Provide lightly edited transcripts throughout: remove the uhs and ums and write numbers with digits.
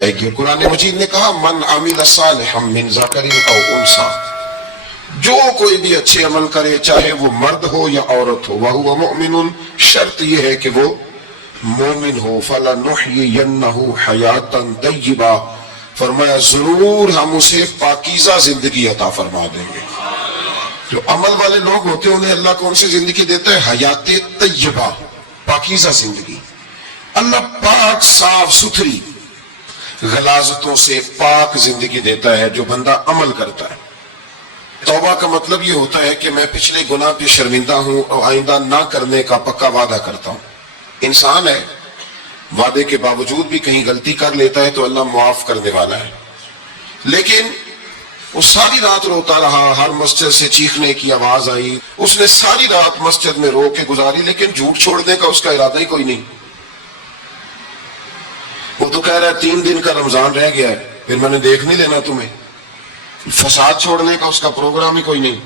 کہ قرآن مجید نے کہا من عمل صالحا من ذکر او انثی، جو کوئی بھی اچھے عمل کرے چاہے وہ مرد ہو یا عورت ہو، وہو مؤمن، شرط یہ ہے کہ وہ مومن ہو، فلنحیینہ حیاتا طیبہ، فرمایا ضرور ہم اسے پاکیزہ زندگی عطا فرما دیں گے۔ جو عمل والے لوگ ہوتے ہیں انہیں اللہ کون سی زندگی دیتا ہے؟ حیات طیبہ، پاکیزہ زندگی۔ اللہ پاک صاف ستھری غلاظتوں سے پاک زندگی دیتا ہے جو بندہ عمل کرتا ہے۔ توبہ کا مطلب یہ ہوتا ہے کہ میں پچھلے گناہ پہ شرمندہ ہوں اور آئندہ نہ کرنے کا پکا وعدہ کرتا ہوں۔ انسان ہے، وعدے کے باوجود بھی کہیں غلطی کر لیتا ہے تو اللہ معاف کرنے والا ہے، لیکن وہ ساری رات روتا رہا، ہر مسجد سے چیخنے کی آواز آئی، اس نے ساری رات مسجد میں رو کے گزاری، لیکن جھوٹ چھوڑنے کا اس کا ارادہ ہی کوئی نہیں۔ وہ تو کہہ رہا ہے 3 دن کا رمضان رہ گیا ہے، پھر میں نے دیکھ نہیں لینا تمہیں۔ فساد چھوڑنے کا اس کا پروگرام ہی کوئی نہیں۔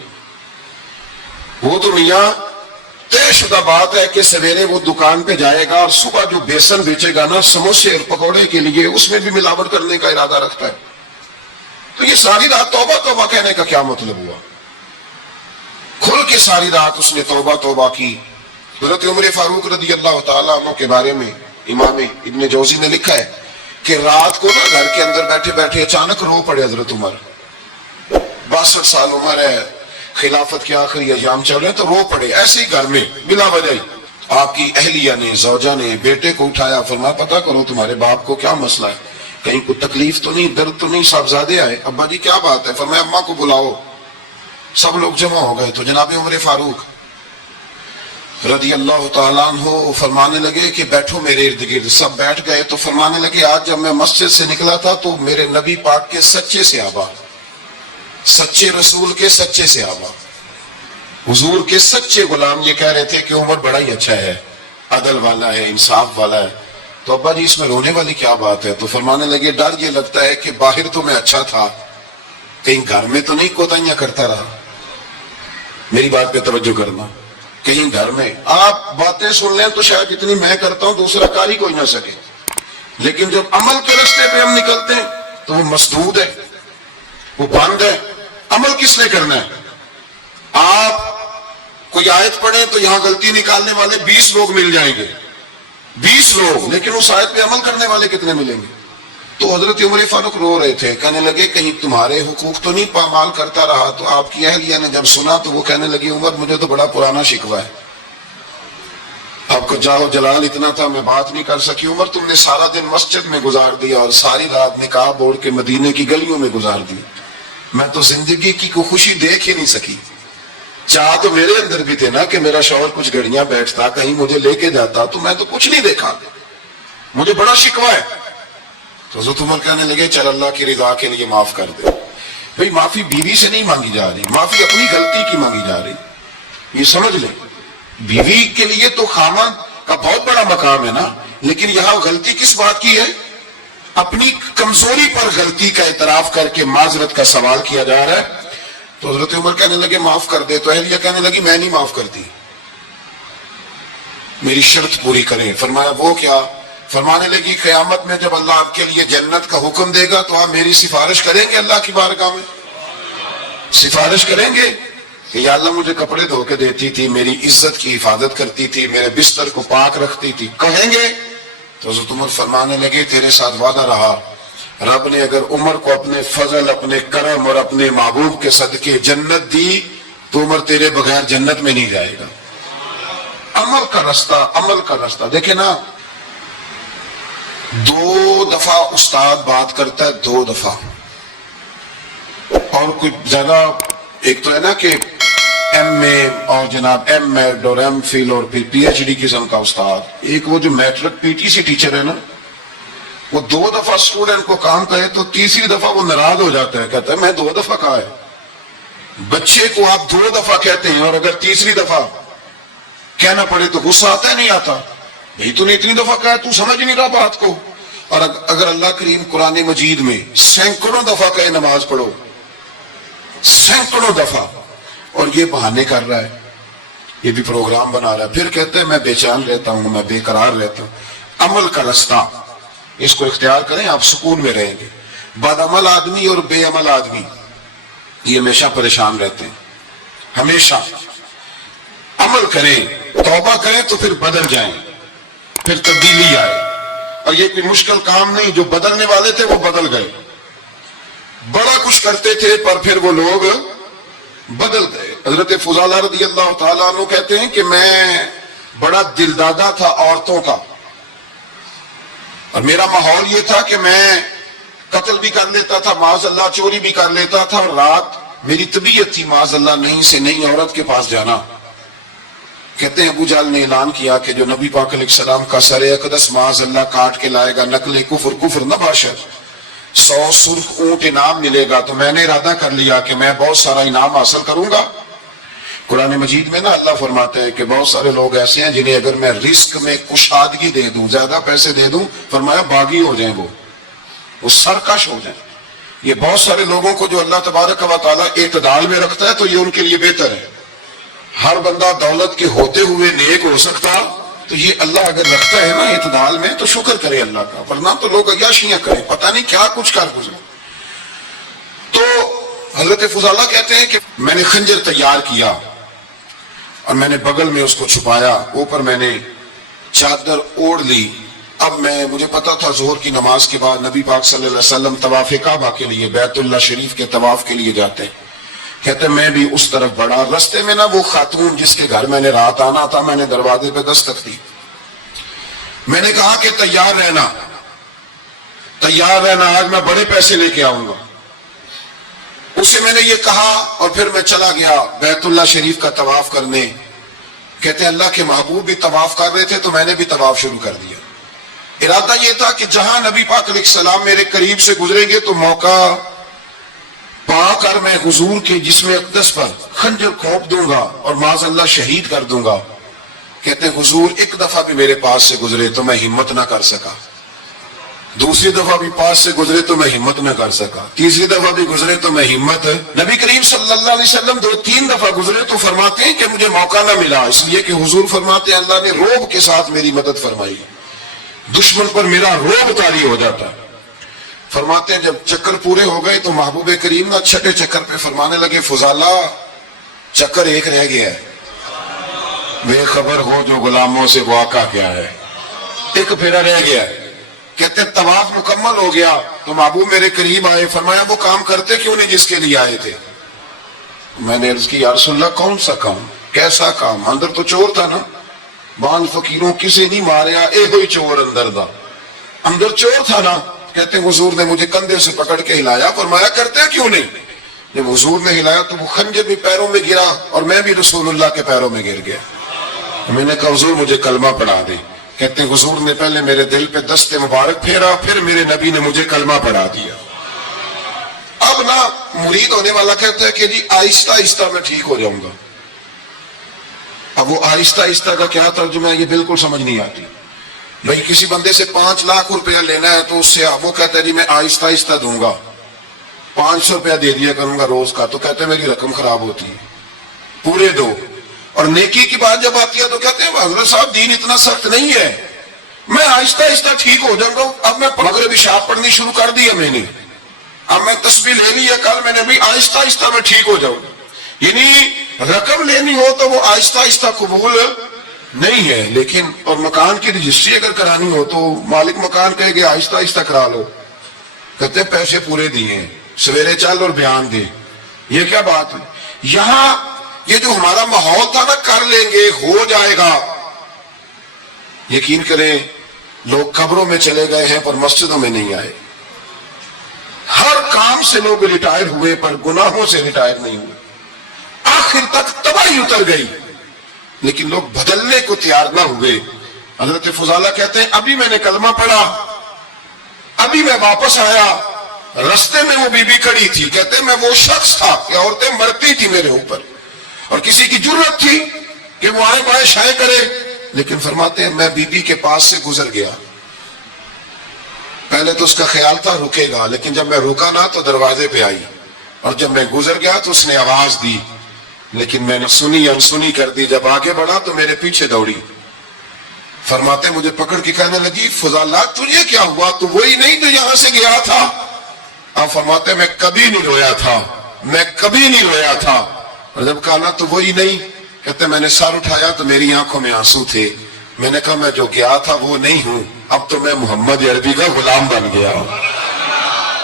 وہ تو میاں طے شدہ بات ہے کہ سویرے وہ دکان پہ جائے گا اور صبح جو بیسن بیچے گا نا سموسے اور پکوڑے کے لیے، اس میں بھی ملاوٹ کرنے کا ارادہ رکھتا ہے۔ تو یہ ساری رات توبہ توبہ کہنے کا کیا مطلب ہوا؟ کھل کے ساری رات اس نے توبہ توبہ کی۔ حضرت عمر فاروق رضی اللہ تعالیٰ عنہ کے بارے میں امام ابن جوزی نے لکھا ہے کہ رات کو نا گھر کے اندر بیٹھے بیٹھے اچانک رو پڑے حضرت عمر، 62 سال عمر ہے، خلافت کے آخری ایام چل رہے ہیں، تو رو پڑے ایسے ہی گھر میں بلا وجہ۔ آپ کی اہلیہ نے، زوجہ نے بیٹے کو اٹھایا، فرمایا پتہ کرو تمہارے باپ کو کیا مسئلہ ہے، کہیں کوئی تکلیف تو نہیں، درد تو نہیں، صاحبزادے آئے؟ ابا جی کیا بات ہے؟ فرمایا اماں کو بلاؤ۔ سب لوگ جمع ہو گئے تو جناب عمر فاروق رضی اللہ تعالیٰ عنہ فرمانے لگے کہ بیٹھو میرے ارد گرد۔ سب بیٹھ گئے تو فرمانے لگے آج جب میں مسجد سے نکلا تھا تو میرے نبی پاک کے سچے صحابہ، سچے رسول کے سچے صحابہ، حضور کے سچے غلام یہ کہہ رہے تھے کہ عمر بڑا ہی اچھا ہے، عدل والا ہے، انصاف والا ہے۔ تو ابا جی اس میں رونے والی کیا بات ہے؟ تو فرمانے لگے ڈر یہ لگتا ہے کہ باہر تو میں اچھا تھا، کہیں گھر میں تو نہیں کوتاہیاں کرتا رہا۔ میری بات پہ توجہ کرنا، کہیں گھر میں آپ باتیں سن لیں تو شاید اتنی میں کرتا ہوں دوسرا کار ہی کوئی نہ سکے، لیکن جب عمل کے راستے پہ ہم نکلتے ہیں تو وہ مسدود ہے، وہ بند ہے۔ عمل کس نے کرنا ہے؟ آپ کوئی آیت پڑھیں تو یہاں غلطی نکالنے والے 20 لوگ مل جائیں گے، 20 لوگ، لیکن اس آیت پہ عمل کرنے والے کتنے ملیں گے؟ تو حضرت عمر فاروق رو رہے تھے، کہنے لگے کہیں تمہارے حقوق تو نہیں پامال کرتا رہا؟ تو آپ کی اہلیہ نے جب سنا تو وہ کہنے لگی عمر مجھے تو بڑا پرانا شکوہ ہے، آپ کو جاہ و جلال اتنا تھا میں بات نہیں کر سکی۔ عمر تم نے سارا دن مسجد میں گزار دیا اور ساری رات نقاب اوڑھ کے مدینے کی گلیوں میں گزار دی، میں تو زندگی کی کوئی خوشی دیکھ ہی نہیں سکی۔ چاہ تو میرے اندر بھی تھے نا کہ میرا شوہر کچھ گھڑیاں بیٹھتا، کہیں مجھے لے کے جاتا، تو میں تو کچھ نہیں دیکھا، مجھے بڑا شکوہ ہے۔ تو حضرت عمر کہنے لگے چل اللہ کی رضا کے لیے معاف کر دے۔ بھئی معافی بیوی سے نہیں مانگی جا رہی، معافی اپنی غلطی کی مانگی جا رہی، یہ سمجھ لیں۔ بیوی کے لیے تو خاوند کا بہت بڑا مقام ہے نا، لیکن یہاں غلطی کس بات کی ہے؟ اپنی کمزوری پر غلطی کا اعتراف کر کے معذرت کا سوال کیا جا رہا ہے۔ تو حضرت عمر کہنے لگے معاف کر دے، تو اہلیہ کہنے لگی میں نہیں معاف کرتی، میری شرط پوری کریں۔ فرمایا وہ کیا؟ فرمانے لگی قیامت میں جب اللہ آپ کے لیے جنت کا حکم دے گا تو آپ میری سفارش کریں گے اللہ کی بارگاہ میں؟ سفارش کریں گے کہ یا اللہ مجھے کپڑے دھو کے دیتی تھی، میری عزت کی حفاظت کرتی تھی، میرے بستر کو پاک رکھتی تھی، کہیں گے؟ تو حضرت عمر فرمانے لگے تیرے ساتھ وعدہ رہا، رب نے اگر عمر کو اپنے فضل، اپنے کرم اور اپنے محبوب کے صدقے جنت دی تو عمر تیرے بغیر جنت میں نہیں جائے گا۔ عمل کا راستہ، عمل کا راستہ دیکھیں نا۔ 2 دفعہ استاد بات کرتا ہے، 2 دفعہ، اور کوئی زیادہ، ایک تو ہے نا کہ ایم اے اور جناب ایم ایڈ اور ایم فل اور پھر پی ایچ ڈی قسم کا استاد، ایک وہ جو matric P T C teacher ہے نا، وہ 2 دفعہ اسٹوڈنٹ کو کام کہے تو تیسری دفعہ وہ ناراض ہو جاتا ہے، کہتا ہے میں 2 دفعہ کہا ہے۔ بچے کو آپ 2 دفعہ کہتے ہیں اور اگر تیسری دفعہ کہنا پڑے تو غصہ آتا ہے نہیں آتا؟ بھئی تو نے اتنی دفعہ کہا تو سمجھ نہیں رہا بات کو۔ اور اگر اللہ کریم قرآن مجید میں سینکڑوں دفعہ کہے نماز پڑھو، سینکڑوں دفعہ، اور یہ بہانے کر رہا ہے، یہ بھی پروگرام بنا رہا ہے، پھر کہتے ہیں میں بے چین رہتا ہوں، میں بے قرار رہتا ہوں۔ عمل کا راستہ اس کو اختیار کریں, آپ سکون میں رہیں گے. بدعمل آدمی اور بے عمل آدمی یہ ہمیشہ پریشان رہتے ہیں. ہمیشہ عمل کریں, توبہ کریں تو پھر بدل جائیں, پھر تبدیلی آئے. اور یہ کوئی مشکل کام نہیں, جو بدلنے والے تھے وہ بدل گئے. بڑا کچھ کرتے تھے پر پھر وہ لوگ بدل گئے. حضرت فضالہ رضی اللہ تعالیٰ عنہ کہتے ہیں کہ میں بڑا دل دادا تھا عورتوں کا, اور میرا ماحول یہ تھا کہ میں قتل بھی کر لیتا تھا, معاذ اللہ چوری بھی کر لیتا تھا, اور رات میری طبیعت تھی معاذ اللہ نہیں سے نہیں عورت کے پاس جانا. کہتے ہیں ابو جہل نے اعلان کیا کہ جو نبی پاک علیہ السلام کا سر اقدس معاذ اللہ کاٹ کے لائے گا, نقل کفر کفر نہ باشد, 100 سرخ اونٹ انعام ملے گا. تو میں نے ارادہ کر لیا کہ میں بہت سارا انعام حاصل کروں گا. قرآن مجید میں نا اللہ فرماتا ہے کہ بہت سارے لوگ ایسے ہیں جنہیں اگر میں رزق میں کشادگی دے دوں, زیادہ پیسے دے دوں, فرمایا باغی ہو جائیں, وہ سرکش ہو جائیں. یہ بہت سارے لوگوں کو جو اللہ تبارک و تعالیٰ اعتدال میں رکھتا ہے تو یہ ان کے لیے بہتر ہے. ہر بندہ دولت کے ہوتے ہوئے نیک ہو سکتا, تو یہ اللہ اگر رکھتا ہے نا اعتدال میں تو شکر کرے اللہ کا, ورنہ تو لوگ عیاشیاں کریں, پتہ نہیں کیا کچھ کر گزرے. تو حضرت فضالہ کہتے ہیں کہ میں نے خنجر تیار کیا اور میں نے بغل میں اس کو چھپایا, اوپر میں نے چادر اوڑھ لی. اب مجھے پتا تھا ظہر کی نماز کے بعد نبی پاک صلی اللہ علیہ وسلم طواف کعبہ کے لیے, بیت اللہ شریف کے طواف کے لیے جاتے ہیں. کہتے ہیں میں بھی اس طرف بڑھا. رستے میں نا وہ خاتون جس کے گھر میں نے رات آنا تھا, میں نے دروازے پہ دستک دی. میں نے کہا کہ تیار رہنا, آج میں بڑے پیسے لے کے آؤں گا. اسے میں نے یہ کہا اور پھر میں چلا گیا بیت اللہ شریف کا طواف کرنے. کہتے ہیں اللہ کے محبوب بھی طواف کر رہے تھے تو میں نے بھی طواف شروع کر دیا. ارادہ یہ تھا کہ جہاں نبی پاک علیہ السلام میرے قریب سے گزریں گے تو موقع پا کر میں حضور کے جسم اقدس پر خنجر کھوپ دوں گا اور معاذ اللہ شہید کر دوں گا. کہتے ہیں حضور ایک دفعہ بھی میرے پاس سے گزرے تو میں ہمت نہ کر سکا, دوسری دفعہ بھی پاس سے گزرے تو میں ہمت نہ کر سکا, تیسری دفعہ بھی گزرے تو میں ہمت. نبی کریم صلی اللہ علیہ وسلم 2-3 دفعہ گزرے تو فرماتے ہیں کہ مجھے موقع نہ ملا, اس لیے کہ حضور فرماتے ہیں اللہ نے روب کے ساتھ میری مدد فرمائی, دشمن پر میرا روب طاری ہو جاتا. فرماتے ہیں جب چکر پورے ہو گئے تو محبوب کریم نہ چھٹے چکر پہ فرمانے لگے فضالہ چکر ایک رہ گیا ہے, بے خبر ہو جو غلاموں سے وہ آقا کیا ہے, ایک پھیرا رہ گیا ہے. کہتے ہیں طواف مکمل ہو گیا تو محبوب میرے قریب آئے, فرمایا وہ کام کرتے کیوں نہیں جس کے لیے آئے تھے. میں نے عرض کی یا رسول اللہ کون سا کام, کیسا کام؟ اندر تو چور تھا نا, بان فقیروں کسی نہیں ماریا, اے ہوئی چور اندر دا, اندر چور تھا نا. کہتے ہیں حضور نے مجھے کندھے سے پکڑ کے ہلایا, فرمایا کرتے کیوں نہیں. جب حضور نے ہلایا تو وہ خنجر بھی پیروں میں گرا اور میں بھی رسول اللہ کے پیروں میں گر گیا. میں نے کہا حضور مجھے کلمہ پڑھا دے. کہتے ہیں حضور نے پہلے میرے دل پہ دست مبارک پھیرا, پھر میرے نبی نے مجھے کلمہ پڑھا دیا. اب نا مرید ہونے والا کہتا ہے کہ جی آہستہ آہستہ میں ٹھیک ہو جاؤں گا. اب وہ آہستہ آہستہ کا کیا ترجمہ ہے یہ بالکل سمجھ نہیں آتی. بھئی کسی بندے سے 5 لاکھ روپیہ لینا ہے تو اس سے وہ کہتا ہے جی میں آہستہ آہستہ دوں گا, 500 روپیہ دے دیا کروں گا روز کا, تو کہتے ہیں میری رقم خراب ہوتی ہے, پورے دو. اور نیکی کی بات جب آتی ہے تو کہتے ہیں حضرت صاحب دین اتنا سخت نہیں ہے, میں آہستہ آہستہ ٹھیک ہو جاؤں گا. اب میں مغربی شاپ پڑھنی شروع کر دی ہے میں نے, اب میں تسبیح لے لی ہے کل میں نے بھی, آہستہ آہستہ میں ٹھیک ہو جاؤں. یعنی رقم لینی ہو تو وہ آہستہ آہستہ قبول نہیں ہے. لیکن اور مکان کی رجسٹری اگر کرانی ہو تو مالک مکان کہے گا آہستہ آہستہ کرا لو. کہتے ہیں پیسے پورے دیے, سویرے چل اور بیان دے. یہ کیا بات ہے؟ یہاں یہ جو ہمارا ماحول تھا نا کر لیں گے ہو جائے گا, یقین کریں لوگ قبروں میں چلے گئے ہیں پر مسجدوں میں نہیں آئے. ہر کام سے لوگ ریٹائر ہوئے پر گناہوں سے ریٹائر نہیں ہوئے. آخر تک تباہی اتر گئی لیکن لوگ بدلنے کو تیار نہ ہوئے. حضرت فضالہ کہتے ہیں ابھی میں نے کلمہ پڑھا, ابھی میں واپس آیا, رستے میں وہ بی بی کھڑی تھی. کہتے ہیں میں وہ شخص تھا کہ عورتیں مرتی تھی میرے اوپر اور کسی کی جرت تھی کہ وہ آئے بائیں شائع کرے, لیکن فرماتے ہیں میں بی بی کے پاس سے گزر گیا. پہلے تو اس کا خیال تھا رکے گا, لیکن جب میں رکا نہ تو دروازے پہ آئی, اور جب میں گزر گیا تو اس نے آواز دی, لیکن میں نے سنی انسنی کر دی. جب آگے بڑھا تو میرے پیچھے دوڑی. فرماتے مجھے پکڑ کے کہنے لگی فضالہ تجھے کیا ہوا، تو وہی نہیں جو یہاں سے گیا تھا؟ آپ فرماتے میں کبھی نہیں رویا تھا، میں کبھی نہیں رویا تھا۔ اور جب کہا نا تو وہی نہیں، کہتے میں نے سر اٹھایا تو میری آنکھوں میں آنسو تھے، میں نے کہا میں جو گیا تھا وہ نہیں ہوں، اب تو میں محمد عربی کا غلام بن گیا ہوں،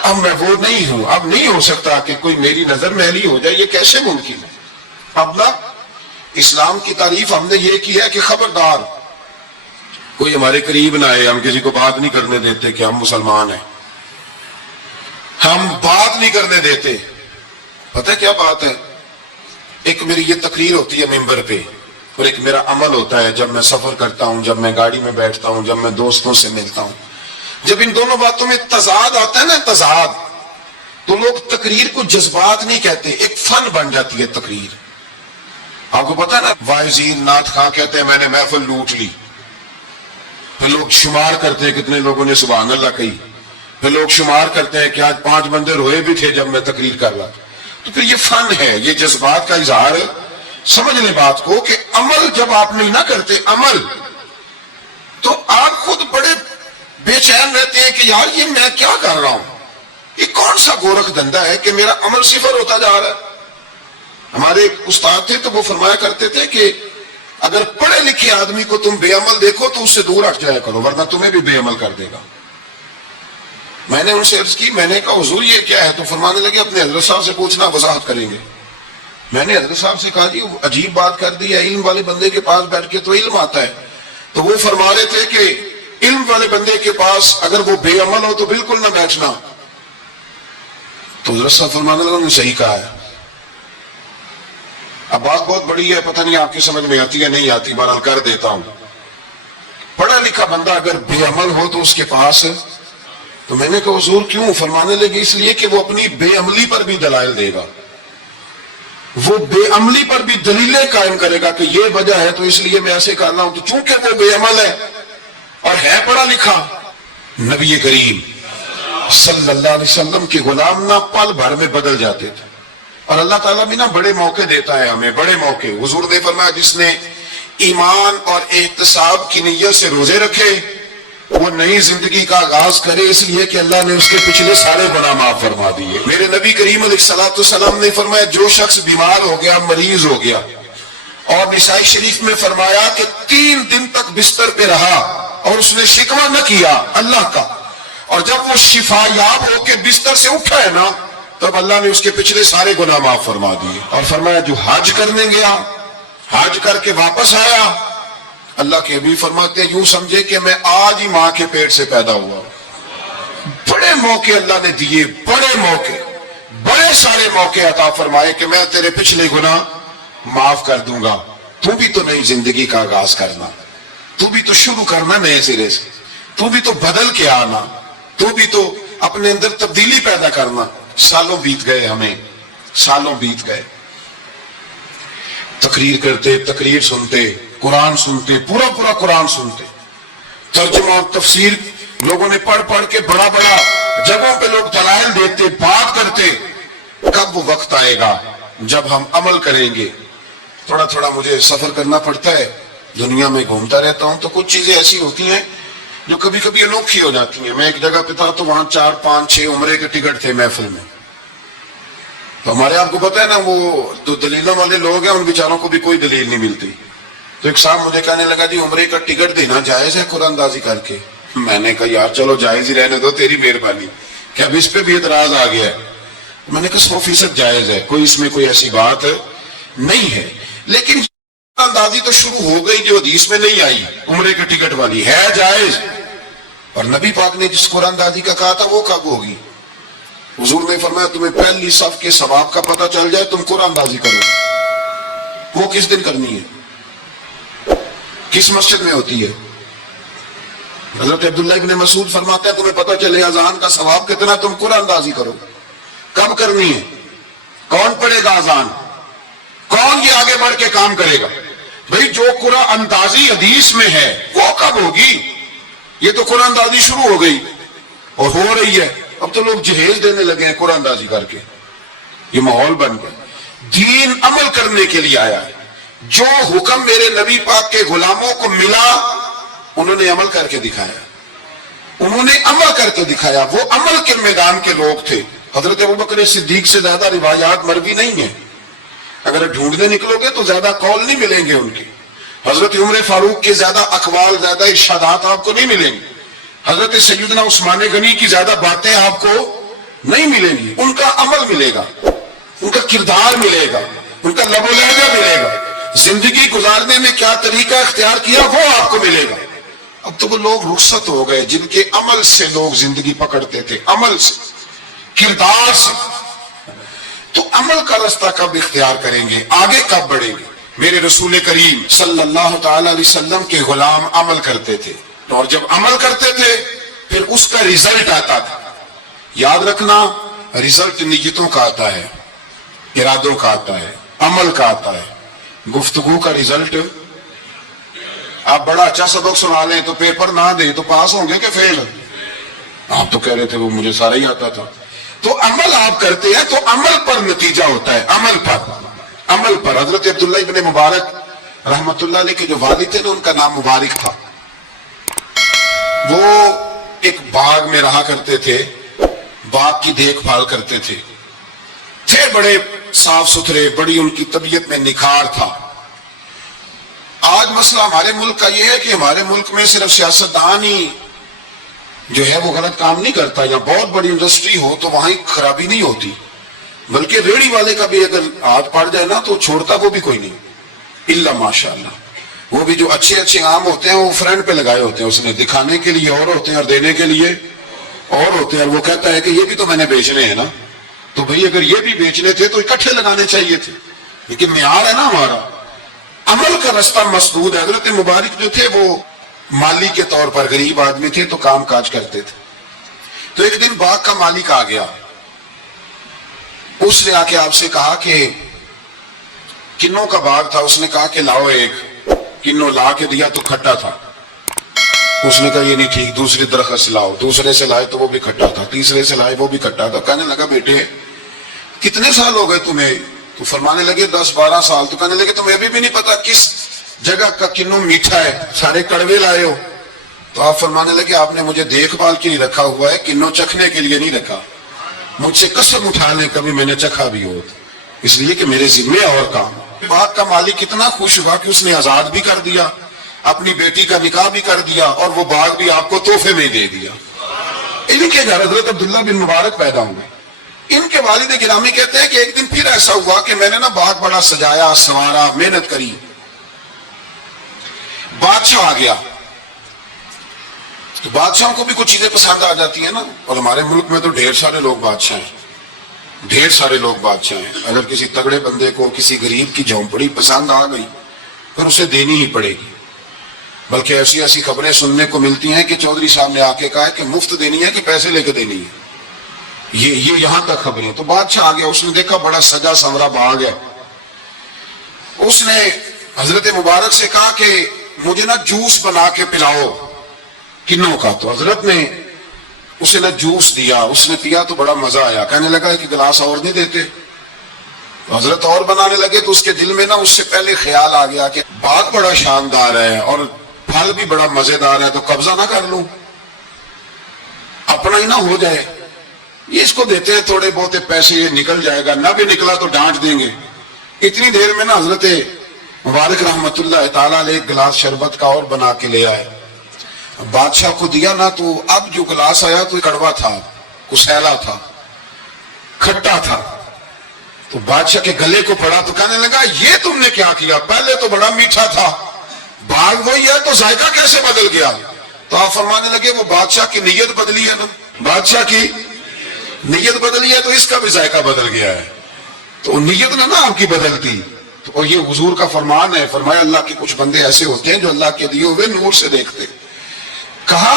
اب میں وہ نہیں ہوں، اب نہیں ہو سکتا کہ کوئی میری نظر میلی ہو جائے، یہ کیسے ممکن ہے؟ اب نا اسلام کی تعریف ہم نے یہ کی ہے کہ خبردار کوئی ہمارے قریب نہ آئے، ہم کسی کو بات نہیں کرنے دیتے کہ ہم مسلمان ہیں، ہم بات نہیں کرنے دیتے۔ پتہ کیا بات ہے، ایک میری یہ تقریر ہوتی ہے ممبر پہ، اور ایک میرا عمل ہوتا ہے جب میں سفر کرتا ہوں، جب میں گاڑی میں بیٹھتا ہوں، جب میں دوستوں سے ملتا ہوں۔ جب ان دونوں باتوں میں تضاد آتا ہے نا، تضاد، تو لوگ تقریر کو جذبات نہیں کہتے، ایک فن بن جاتی ہے تقریر۔ آپ کو پتا نا واعظین نعت خواں کہتے ہیں میں نے محفل لوٹ لی، پھر لوگ شمار کرتے ہیں کتنے لوگوں نے سبحان اللہ کہی، پھر لوگ شمار کرتے ہیں کہ آج 5 بندے روئے بھی تھے جب میں تقریر کر رہا تھا۔ تو پھر یہ فن ہے، یہ جذبات کا اظہار ہے۔ سمجھ لیں بات کو کہ عمل جب آپ نہیں نہ کرتے عمل، تو آپ خود بڑے بے چین رہتے ہیں کہ یار یہ میں کیا کر رہا ہوں، یہ کون سا گورکھ دھندا ہے کہ میرا عمل صفر ہوتا جا رہا ہے۔ ہمارے ایک استاد تھے تو وہ فرمایا کرتے تھے کہ اگر پڑھے لکھے آدمی کو تم بے عمل دیکھو تو اس سے دور ہٹ جایا کرو، ورنہ تمہیں بھی بے عمل کر دے گا۔ میں نے ان سے عرض کی، میں نے کہا حضور یہ کیا ہے؟ تو فرمانے لگے اپنے حضرت صاحب سے پوچھنا، وضاحت کریں گے۔ میں نے حضرت صاحب سے کہا جی عجیب بات کر دی ہے، علم والے بندے کے پاس بیٹھ کے تو علم آتا ہے۔ تو وہ فرما رہے تھے کہ علم والے بندے کے پاس اگر وہ بے عمل ہو تو بالکل نہ بیٹھنا۔ تو حضرت صاحب فرمانے لگا انہوں نے صحیح کہا ہے۔ اب بات بہت بڑی ہے، پتہ نہیں آپ کی سمجھ میں آتی ہے نہیں آتی، بہرحال کر دیتا ہوں۔ پڑھا لکھا بندہ اگر بے عمل ہو تو اس کے پاس، تو میں نے کہا حضور کیوں؟ فرمانے لگے اس لیے کہ وہ اپنی بے عملی پر بھی دلائل دے گا، وہ بے عملی پر بھی دلیلیں قائم کرے گا کہ یہ وجہ ہے تو اس لیے میں ایسے کر رہا ہوں۔ تو چونکہ وہ بے عمل ہے اور ہے پڑھا لکھا، نبی کریم صلی اللہ علیہ وسلم کے غلام نہ پل بھر میں بدل جاتے تھے۔ اور اللہ تعالیٰ بھی نا بڑے موقع دیتا ہے ہمیں، بڑے موقع۔ حضور نے فرمایا جس نے ایمان اور احتساب کی نیت سے روزے رکھے وہ نئی زندگی کا آغاز کرے، اس لیے کہ اللہ نے اس کے پچھلے سارے گناہ معاف فرما دیے۔ میرے نبی کریم علیہ السلام نے فرمایا جو شخص بیمار ہو گیا، مریض ہو گیا، اور نسائی شریف میں فرمایا کہ 3 دن تک بستر پہ رہا اور اس نے شکوہ نہ کیا اللہ کا، اور جب وہ شفا یاب ہو کے بستر سے اٹھا ہے نا، تب اللہ نے اس کے پچھلے سارے گناہ معاف فرما دیے۔ اور فرمایا جو حج کرنے گیا، حج کر کے واپس آیا، اللہ کے حبیب فرماتے ہیں یوں سمجھے کہ میں آج ہی ماں کے پیٹ سے پیدا ہوا۔ بڑے موقع اللہ نے دیے، بڑے موقع، بڑے سارے موقع عطا فرمائے کہ میں تیرے پچھلے گناہ معاف کر دوں گا، تو بھی تو نئی زندگی کا آغاز کرنا، تو بھی تو شروع کرنا نئے سرے سے، تو بھی تو بدل کے آنا، تو بھی تو اپنے اندر تبدیلی پیدا کرنا۔ سالوں بیت گئے، ہمیں سالوں بیت گئے، تقریر کرتے، تقریر سنتے، قرآن سنتے، پورا قرآن سنتے، ترجمہ اور تفسیر لوگوں نے پڑھ پڑھ کے بڑا جگہوں پہ لوگ دلائل دیتے، بات کرتے۔ کب وہ وقت آئے گا جب ہم عمل کریں گے؟ تھوڑا مجھے سفر کرنا پڑتا ہے، دنیا میں گھومتا رہتا ہوں، تو کچھ چیزیں ایسی ہوتی ہیں جو کبھی کبھی انوکھی ہو جاتی ہیں۔ میں ایک جگہ پہ تھا تو وہاں 4 5 6 عمرے کے ٹکٹ تھے محفل میں، تو ہمارے آپ کو پتہ ہے نا وہ جو دلیلوں والے لوگ ہیں ان بیچاروں کو بھی کوئی دلیل نہیں ملتی۔ تو ایک صاحب مجھے کہنے لگا جی عمرے کا ٹکٹ دینا جائز ہے قرآن اندازی کر کے؟ میں نے کہا یار چلو جائز ہی رہنے دو، تیری مہربانی، کہ اب اس پہ بھی اعتراض آ گیا ہے۔ میں نے کہا 100% جائز ہے، کوئی اس میں کوئی ایسی بات نہیں ہے، لیکن اندازی تو شروع ہو گئی جو حدیث میں نہیں آئی، عمرے کے ٹکٹ والی ہے جائز، اور نبی پاک نے جس قرآن اندازی کا کہا تھا وہ کب ہوگی؟ حضور نے فرمایا تمہیں پہلی صف کے ثواب کا پتہ چل جائے تم قرآن اندازی کرو۔ وہ کس دن کرنی ہے؟ کس مسجد میں ہوتی ہے؟ حضرت عبداللہ ابن مسعود فرماتا ہے تمہیں پتہ چلے اذان کا ثواب کتنا، تم قرآن اندازی کرو۔ کب کرنی ہے؟ کون پڑھے گا اذان؟ کون یہ آگے بڑھ کے کام کرے گا؟ بھئی جو قرآن اندازی حدیث میں ہے وہ کب ہوگی؟ یہ تو قرآن اندازی شروع ہو گئی اور ہو رہی ہے، اب تو لوگ جہیز دینے لگے ہیں قرآن اندازی کر کے، یہ ماحول بن گیا۔ دین عمل کرنے کے لیے آیا ہے، جو حکم میرے نبی پاک کے غلاموں کو ملا انہوں نے عمل کر کے دکھایا، انہوں نے عمل کر کے دکھایا، وہ عمل کے میدان کے لوگ تھے۔ حضرت ابوبکر صدیق سے زیادہ روایات مروی نہیں ہیں، اگر ڈھونڈنے نکلو گے تو زیادہ قول نہیں ملیں گے ان کے۔ حضرت عمر فاروق کے زیادہ اقوال، زیادہ ارشادات آپ کو نہیں ملیں گے۔ حضرت سیدنا عثمان غنی کی زیادہ باتیں آپ کو نہیں ملیں گی، ان کا عمل ملے گا، ان کا کردار ملے گا، ان کا لب و لہجہ ملے گا، زندگی گزارنے میں کیا طریقہ اختیار کیا وہ آپ کو ملے گا۔ اب تو وہ لوگ رخصت ہو گئے جن کے عمل سے لوگ زندگی پکڑتے تھے، عمل سے، کردار سے۔ تو عمل کا رستہ کب اختیار کریں گے، آگے کب بڑھیں گے؟ میرے رسول کریم صلی اللہ تعالی علیہ وسلم کے غلام عمل کرتے تھے، اور جب عمل کرتے تھے پھر اس کا رزلٹ آتا تھا۔ یاد رکھنا، رزلٹ نیتوں کا آتا ہے، ارادوں کا آتا ہے، عمل کا آتا ہے۔ گفتگو کا رزلٹ، آپ بڑا اچھا سبق سنا لیں تو پیپر نہ دیں تو پاس ہوں گے کہ فیل؟ آپ تو کہہ رہے تھے وہ مجھے سارا ہی آتا تھا۔ تو عمل آپ کرتے ہیں تو عمل پر نتیجہ ہوتا ہے، عمل پر، عمل پر۔ حضرت عبداللہ ابن مبارک رحمت اللہ علیہ کے جو والد تھے نا، ان کا نام مبارک تھا۔ وہ ایک باغ میں رہا کرتے تھے، باغ کی دیکھ بھال کرتے تھے، بڑے صاف ستھرے، بڑی ان کی طبیعت میں نکھار تھا۔ آج مسئلہ ہمارے ملک کا یہ ہے کہ ہمارے ملک میں صرف سیاستدان ہی جو ہے وہ غلط کام نہیں کرتا، یا بہت بڑی انڈسٹری ہو تو وہاں خرابی نہیں ہوتی، بلکہ ریڑھی والے کا بھی اگر ہاتھ پڑ جائے نا تو چھوڑتا وہ بھی کوئی نہیں، الا ماشاء اللہ۔ وہ بھی جو اچھے اچھے آم ہوتے ہیں وہ فرنٹ پہ لگائے ہوتے ہیں، اس نے دکھانے کے لیے اور ہوتے ہیں اور دینے کے لیے اور ہوتے ہیں، اور وہ کہتا ہے کہ یہ بھی تو میں نے بیچنے ہیں نا، تو بھئی اگر یہ بھی بیچنے تھے تو اکٹھے لگانے چاہیے تھے، لیکن معیار ہے نا ہمارا، عمل کا رستہ مسدود ہے۔ حضرت مبارک جو تھے وہ مالی کے طور پر غریب آدمی تھے تو کام کاج کرتے تھے۔ تو ایک دن باغ کا مالک آ گیا، اس نے آ کے آپ سے کہا کہ کنوں کا باغ تھا، اس نے کہا کہ لاؤ ایک، کنوں لا کے دیا تو کھٹا تھا۔ اس نے کہا یہ نہیں ٹھیک، دوسری درخت سے لاؤ، دوسرے سے لائے تو وہ بھی کھٹا تھا، تیسرے سے لائے وہ بھی کھٹا تھا۔ کہنے لگا بیٹے کتنے سال ہو گئے تمہیں؟ تو فرمانے لگے 10-12 سال۔ تو کہنے لگے تمہیں ابھی بھی نہیں پتا کس جگہ کا کنوں میٹھا ہے، سارے کڑوے لائے ہو؟ تو آپ فرمانے لگے آپ نے مجھے دیکھ بھال کے لیے رکھا ہوا ہے، کنوں چکھنے کے لیے نہیں رکھا، مجھ سے قسم اٹھا لیں کبھی میں نے چکھا بھی ہو، اس لیے کہ میرے ذمے اور کام۔ باغ کا مالک کتنا خوش ہوا کہ اس نے آزاد بھی کر دیا، اپنی بیٹی کا نکاح بھی کر دیا، اور وہ باغ بھی آپ کو تحفے میں دے دیا۔ ان کے گھر حضرت عبداللہ بن مبارک پیدا ہوئے۔ ان کے والد گرامی کہتے ہیں کہ ایک دن پھر ایسا ہوا کہ میں نے نا باغ بڑا سجایا، سنوارا، محنت کری، بادشاہ آ گیا۔ تو بادشاہوں کو بھی کچھ چیزیں پسند آ جاتی ہیں نا، اور ہمارے ملک میں تو ڈھیر سارے لوگ بادشاہ ہیں، ڈھیر سارے لوگ بادشاہ ہیں۔ اگر کسی تگڑے بندے کو کسی غریب کی جھونپڑی پسند آ گئی پھر اسے دینی ہی پڑے گی، بلکہ ایسی ایسی خبریں سننے کو ملتی ہیں کہ چودھری صاحب نے آ کے کہا کہ مفت دینی ہے کہ پیسے لے کے دینی ہے، یہ یہاں تک خبریں۔ تو بادشاہ آ گیا، اس نے دیکھا بڑا سجا سنورا باغ ہے، اس نے حضرت مبارک سے کہا کہ مجھے نا جوس بنا کے پلاؤ کنوں کا۔ تو حضرت نے اسے نا جوس دیا، اس نے پیا تو بڑا مزہ آیا، کہنے لگا کہ گلاس اور نہیں دیتے؟ تو حضرت اور بنانے لگے تو اس کے دل میں نا اس سے پہلے خیال آ گیا کہ باغ بڑا شاندار ہے اور پھل بھی بڑا مزیدار ہے، تو قبضہ نہ کر لوں، اپنا ہی نہ ہو جائے، یہ اس کو دیتے ہیں تھوڑے بہت پیسے، یہ نکل جائے گا، نہ بھی نکلا تو ڈانٹ دیں گے۔ اتنی دیر میں نا حضرت مبارک رحمت اللہ تعالیٰ علیہ ایک گلاس شربت کا اور بنا کے لے آئے، بادشاہ کو دیا نا، تو اب جو گلاس آیا تو کڑوا تھا، کسیلا تھا، کھٹا تھا۔ تو بادشاہ کے گلے کو پڑا تو کہنے لگا یہ تم نے کیا کیا، پہلے تو بڑا میٹھا تھا، باغ وہی ہے تو ذائقہ کیسے بدل گیا؟ تو آپ فرمانے لگے وہ بادشاہ کی نیت بدلی ہے نا، بادشاہ کی نیت بدلی ہے تو اس کا بھی ذائقہ بدل گیا ہے، تو نیت نہ آپ کی بدلتی۔ تو یہ حضور کا فرمان ہے، فرمایا اللہ کے کچھ بندے ایسے ہوتے ہیں جو اللہ کے دیے ہوئے نور سے دیکھتے۔ کہا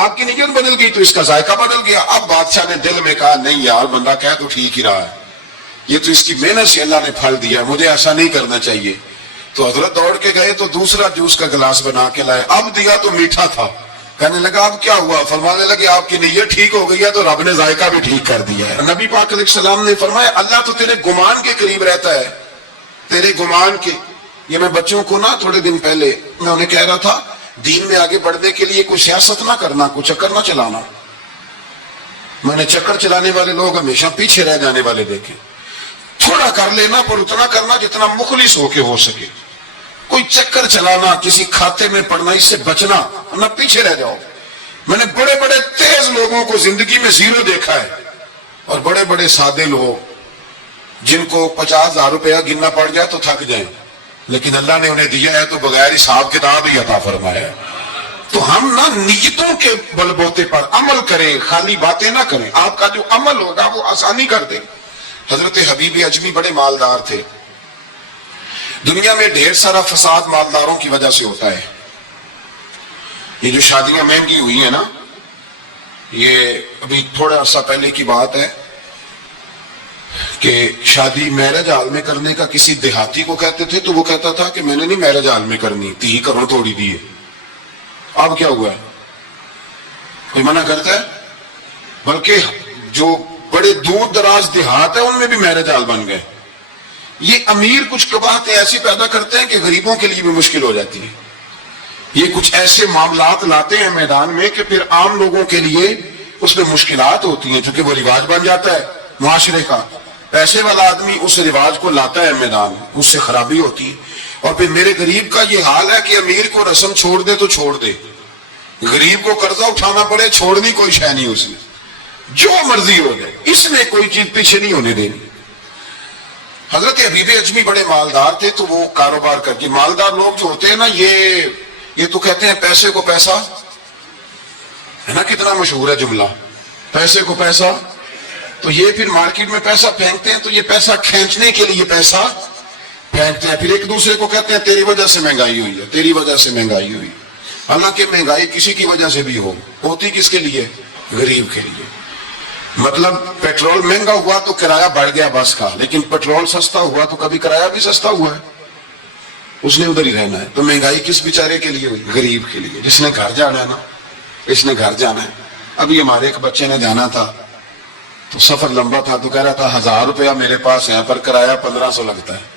آپ کی نیت بدل گئی تو اس کا ذائقہ بدل گیا۔ اب بادشاہ نے دل میں کہا نہیں یار، بندہ کہہ تو ٹھیک ہی رہا ہے، یہ تو اس کی محنت سے اللہ نے پھل دیا، مجھے ایسا نہیں کرنا چاہیے۔ تو حضرت دوڑ کے گئے تو دوسرا جوس کا گلاس بنا کے لائے، اب دیا تو میٹھا تھا، کہنے لگا اب کیا ہوا؟ فرمانے لگے آپ کی نیت ٹھیک ہو گئی ہے تو رب نے ذائقہ بھی ٹھیک کر دیا ہے۔ نبی پاک علیہ السلام نے فرمایا اللہ تو تیرے گمان کے قریب رہتا ہے، تیرے گمان کے۔ یہ میں بچوں کو نا تھوڑے دن پہلے میں انہیں کہہ رہا تھا دین میں آگے بڑھنے کے لیے کوئی سیاست نہ کرنا، کوئی چکر نہ چلانا. میں نے چکر چلانے والے لوگ ہمیشہ پیچھے رہ جانے والے دیکھے. تھوڑا کر لینا پر اتنا کرنا جتنا مخلص ہو کے ہو سکے. کوئی چکر چلانا، کسی کھاتے میں پڑنا، اس سے بچنا، نہ پیچھے رہ جاؤ. میں نے بڑے بڑے تیز لوگوں کو زندگی میں زیرو دیکھا ہے، اور بڑے بڑے سادے لوگ جن کو 50,000 روپیہ گننا پڑ جائے تو تھک جائیں، لیکن اللہ نے انہیں دیا ہے تو بغیر حساب کتاب ہی عطا فرمایا. تو ہم نہ نیتوں کے بل بوتے پر عمل کریں، خالی باتیں نہ کریں. آپ کا جو عمل ہوگا وہ آسانی کر دے. حضرت حبیب اجمی بڑے مالدار تھے. دنیا میں ڈھیر سارا فساد مالداروں کی وجہ سے ہوتا ہے. یہ جو شادیاں مہنگی ہوئی ہیں نا، یہ ابھی تھوڑا عرصہ پہلے کی بات ہے کہ شادی میرج ہال میں کرنے کا کسی دیہاتی کو کہتے تھے تو وہ کہتا تھا کہ میں نے نہیں میرج ہال میں کرنی، 30 کروڑ توڑی دیے. اب کیا ہوا ہے؟ کوئی منع کرتا ہے؟ بلکہ جو بڑے دور دراز دیہات ہیں ان میں بھی میرج ہال بن گئے. یہ امیر کچھ قباحتیں ایسی پیدا کرتے ہیں کہ غریبوں کے لیے بھی مشکل ہو جاتی ہے. یہ کچھ ایسے معاملات لاتے ہیں میدان میں کہ پھر عام لوگوں کے لیے اس میں مشکلات ہوتی ہیں، چونکہ وہ رواج بن جاتا ہے معاشرے کا. پیسے والا آدمی اس رواج کو لاتا ہے میدان میں، اس سے خرابی ہوتی ہے. اور پھر میرے غریب کا یہ حال ہے کہ امیر کو رسم چھوڑ دے تو چھوڑ دے، غریب کو قرضہ اٹھانا پڑے، چھوڑنی کوئی شے نہیں اس نے، جو مرضی ہو جائے، اس نے کوئی چیز پیچھے نہیں ہونے دینی. حضرت حبیب اجمی بڑے مالدار تھے تو وہ کاروبار کر کے، مالدار لوگ جو ہوتے ہیں نا یہ تو کہتے ہیں پیسے کو پیسہ ہے نا، کتنا مشہور ہے جملہ، پیسے کو پیسہ. تو یہ پھر مارکیٹ میں پیسہ پھینکتے ہیں تو یہ پیسہ کھینچنے کے لیے پیسہ پھینکتے ہیں، پھر ایک دوسرے کو کہتے ہیں تیری وجہ سے مہنگائی ہوئی ہے، تیری وجہ سے مہنگائی ہوئی. حالانکہ مہنگائی کسی کی وجہ سے بھی ہوتی کس کے لیے؟ غریب کے لیے. مطلب پیٹرول مہنگا ہوا تو کرایہ بڑھ گیا بس کا، لیکن پیٹرول سستا ہوا تو کبھی کرایہ بھی سستا ہوا ہے، اس نے ادھر ہی رہنا ہے. تو مہنگائی کس بیچارے کے لیے ہوئی؟ غریب کے لیے، جس نے گھر جانا ہے نا، اس نے گھر جانا ہے. ابھی ہمارے ایک بچے نے جانا تھا تو سفر لمبا تھا تو کہہ رہا تھا 1000 روپیہ میرے پاس ہے پر کرایہ 1500 لگتا ہے.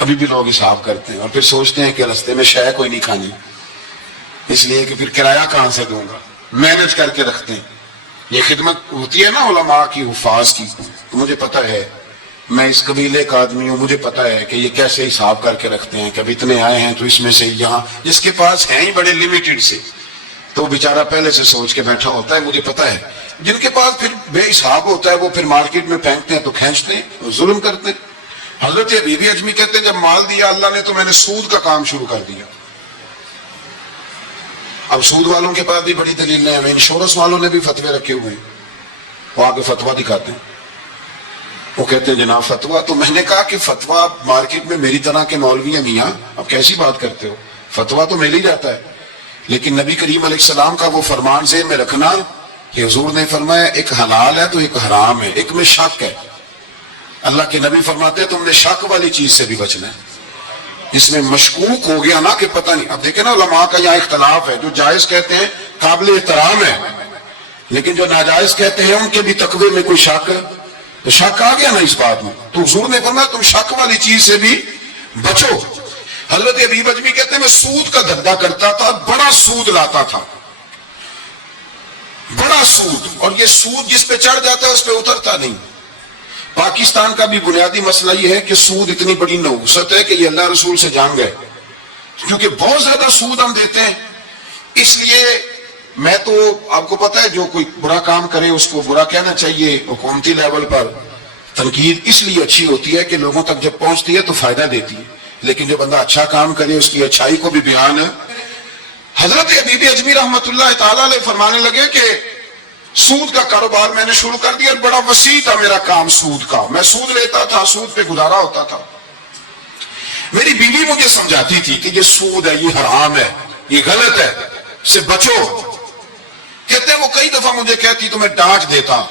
ابھی بھی لوگ حساب کرتے ہیں اور پھر سوچتے ہیں کہ رستے میں شے کوئی نہیں کھانی، اس لیے کہ پھر کرایہ کہاں سے دوں گا، مینج کر کے رکھتے ہیں. یہ خدمت ہوتی ہے نا علماء کی، حفاظ کی. مجھے پتہ ہے، میں اس قبیلے کا آدمی ہوں، مجھے پتہ ہے کہ یہ کیسے حساب کر کے رکھتے ہیں کہ اب اتنے آئے ہیں تو اس میں سے یہاں، جس کے پاس ہیں ہی بڑے لمیٹڈ سے تو بیچارہ پہلے سے سوچ کے بیٹھا ہوتا ہے. مجھے پتہ ہے جن کے پاس پھر بے حساب ہوتا ہے وہ پھر مارکیٹ میں پھینکتے ہیں تو کھینچتے ہیں، ظلم کرتے ہیں. حضرت حبیب اجمی کہتے ہیں جب مال دیا اللہ نے تو میں نے سود کا کام شروع کر دیا. اب سود والوں کے پاس بھی بڑی دلیلیں ہیں، انشورنس والوں نے بھی فتوے رکھے ہوئے ہیں، وہ آگے فتوا دکھاتے ہیں، وہ کہتے ہیں جناب فتوا. تو میں نے کہا کہ فتوا مارکیٹ میں میری طرح کے مولوی ہیں میاں، اب کیسی بات کرتے ہو، فتوا تو مل ہی جاتا ہے. لیکن نبی کریم علیہ السلام کا وہ فرمان ذہن میں رکھنا کہ حضور نے فرمایا ایک حلال ہے تو ایک حرام ہے، ایک میں شک ہے. اللہ کے نبی فرماتے ہیں تم نے شک والی چیز سے بھی بچنا ہے. اس میں مشکوک ہو گیا نا کہ پتہ نہیں. اب دیکھیں نا علماء کا یہاں اختلاف ہے، جو جائز کہتے ہیں قابل احترام ہے، لیکن جو ناجائز کہتے ہیں ان کے بھی تقوی میں کوئی شک، تو شک آ گیا نا اس بات میں. تو حضور نے فرمایا تم شک والی چیز سے بھی بچو. حضرت حبیب اجمی کہتے ہیں میں سود کا دھندا کرتا تھا، بڑا سود لاتا تھا، بڑا سود، اور یہ سود جس پہ چڑھ جاتا ہے اس پہ اترتا نہیں. پاکستان کا بھی بنیادی مسئلہ یہ ہے کہ سود اتنی بڑی نحوست ہے کہ یہ اللہ رسول سے جان گئے، کیونکہ بہت زیادہ سود ہم دیتے ہیں. اس لیے میں تو آپ کو پتا ہے جو کوئی برا کام کرے اس کو برا کہنا چاہیے. حکومتی لیول پر تنقید اس لیے اچھی ہوتی ہے کہ لوگوں تک جب پہنچتی ہے تو فائدہ دیتی ہے، لیکن جو بندہ اچھا کام کرے اس کی اچھائی کو بھی بیان ہے. حضرت حبیب اجمی رحمت اللہ تعالیٰ علیہ فرمانے لگے کہ سود کا کاروبار میں نے شروع کر دیا، بڑا وسیع تھا میرا کام سود کا، میں سود لیتا تھا، سود پہ گزارا ہوتا تھا. میری بیوی مجھے سمجھاتی تھی کہ یہ سود ہے، یہ حرام ہے، یہ غلط ہے، سے بچو. کہتے ہیں وہ کئی دفعہ مجھے کہتی تو میں ڈانٹ دیتا.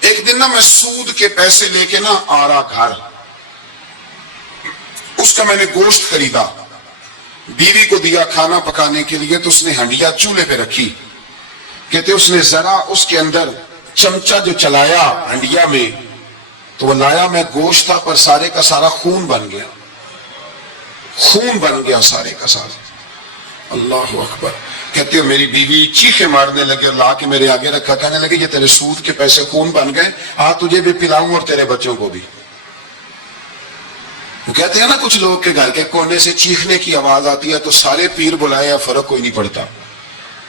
ایک دن نا میں سود کے پیسے لے کے نا آ رہا گھر، اس کا میں نے گوشت خریدا، بیوی کو دیا کھانا پکانے کے لیے تو اس نے ہنڈیا چولہے پہ رکھی. کہتے اس نے ذرا اس کے اندر چمچہ جو چلایا ہنڈیا میں تو وہ لایا میں گوشت تھا پر سارے کا سارا خون بن گیا، خون بن گیا سارے کا سارا. اللہ اکبر. کہتے ہو میری بیوی چیخیں مارنے لگے اور لا کے میرے آگے رکھا, کہنے لگے یہ تیرے سود کے پیسے کون بن گئے, تجھے بھی پلاؤں اور تیرے بچوں کو بھی. وہ کہتے ہیں نا کچھ لوگ کے گھر کے کونے سے چیخنے کی آواز آتی ہے تو سارے پیر بلائے یا فرق کوئی نہیں پڑتا.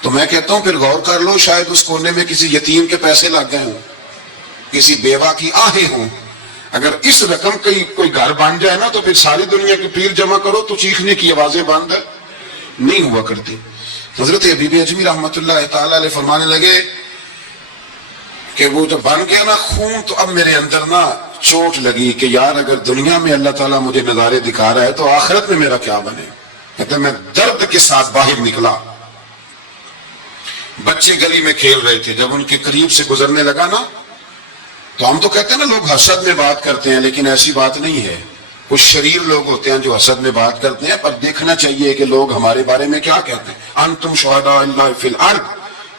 تو میں کہتا ہوں پھر غور کر لو, شاید اس کونے میں کسی یتیم کے پیسے لگ گئے ہوں, کسی بیوہ کی آہیں ہوں. اگر اس رقم کی کوئی گھر بن جائے نا تو پھر ساری دنیا کے پیر جمع کرو تو چیخنے کی آوازیں بند نہیں ہوا کرتی. حضرت حبیب اجمی رحمت اللہ تعالی علیہ فرمانے لگے کہ وہ جب بن گیا نا خون, تو اب میرے اندر نا چوٹ لگی کہ یار اگر دنیا میں اللہ تعالیٰ مجھے نظارے دکھا رہا ہے تو آخرت میں میرا کیا بنے. کہتے میں درد کے ساتھ باہر نکلا. بچے گلی میں کھیل رہے تھے, جب ان کے قریب سے گزرنے لگا نا تو ہم تو کہتے ہیں نا لوگ حسد میں بات کرتے ہیں, لیکن ایسی بات نہیں ہے. کچھ شریر لوگ ہوتے ہیں جو حسد میں بات کرتے ہیں, پر دیکھنا چاہیے کہ لوگ ہمارے بارے میں کیا کہتے ہیں. انتم شہداء اللہ فی الارض,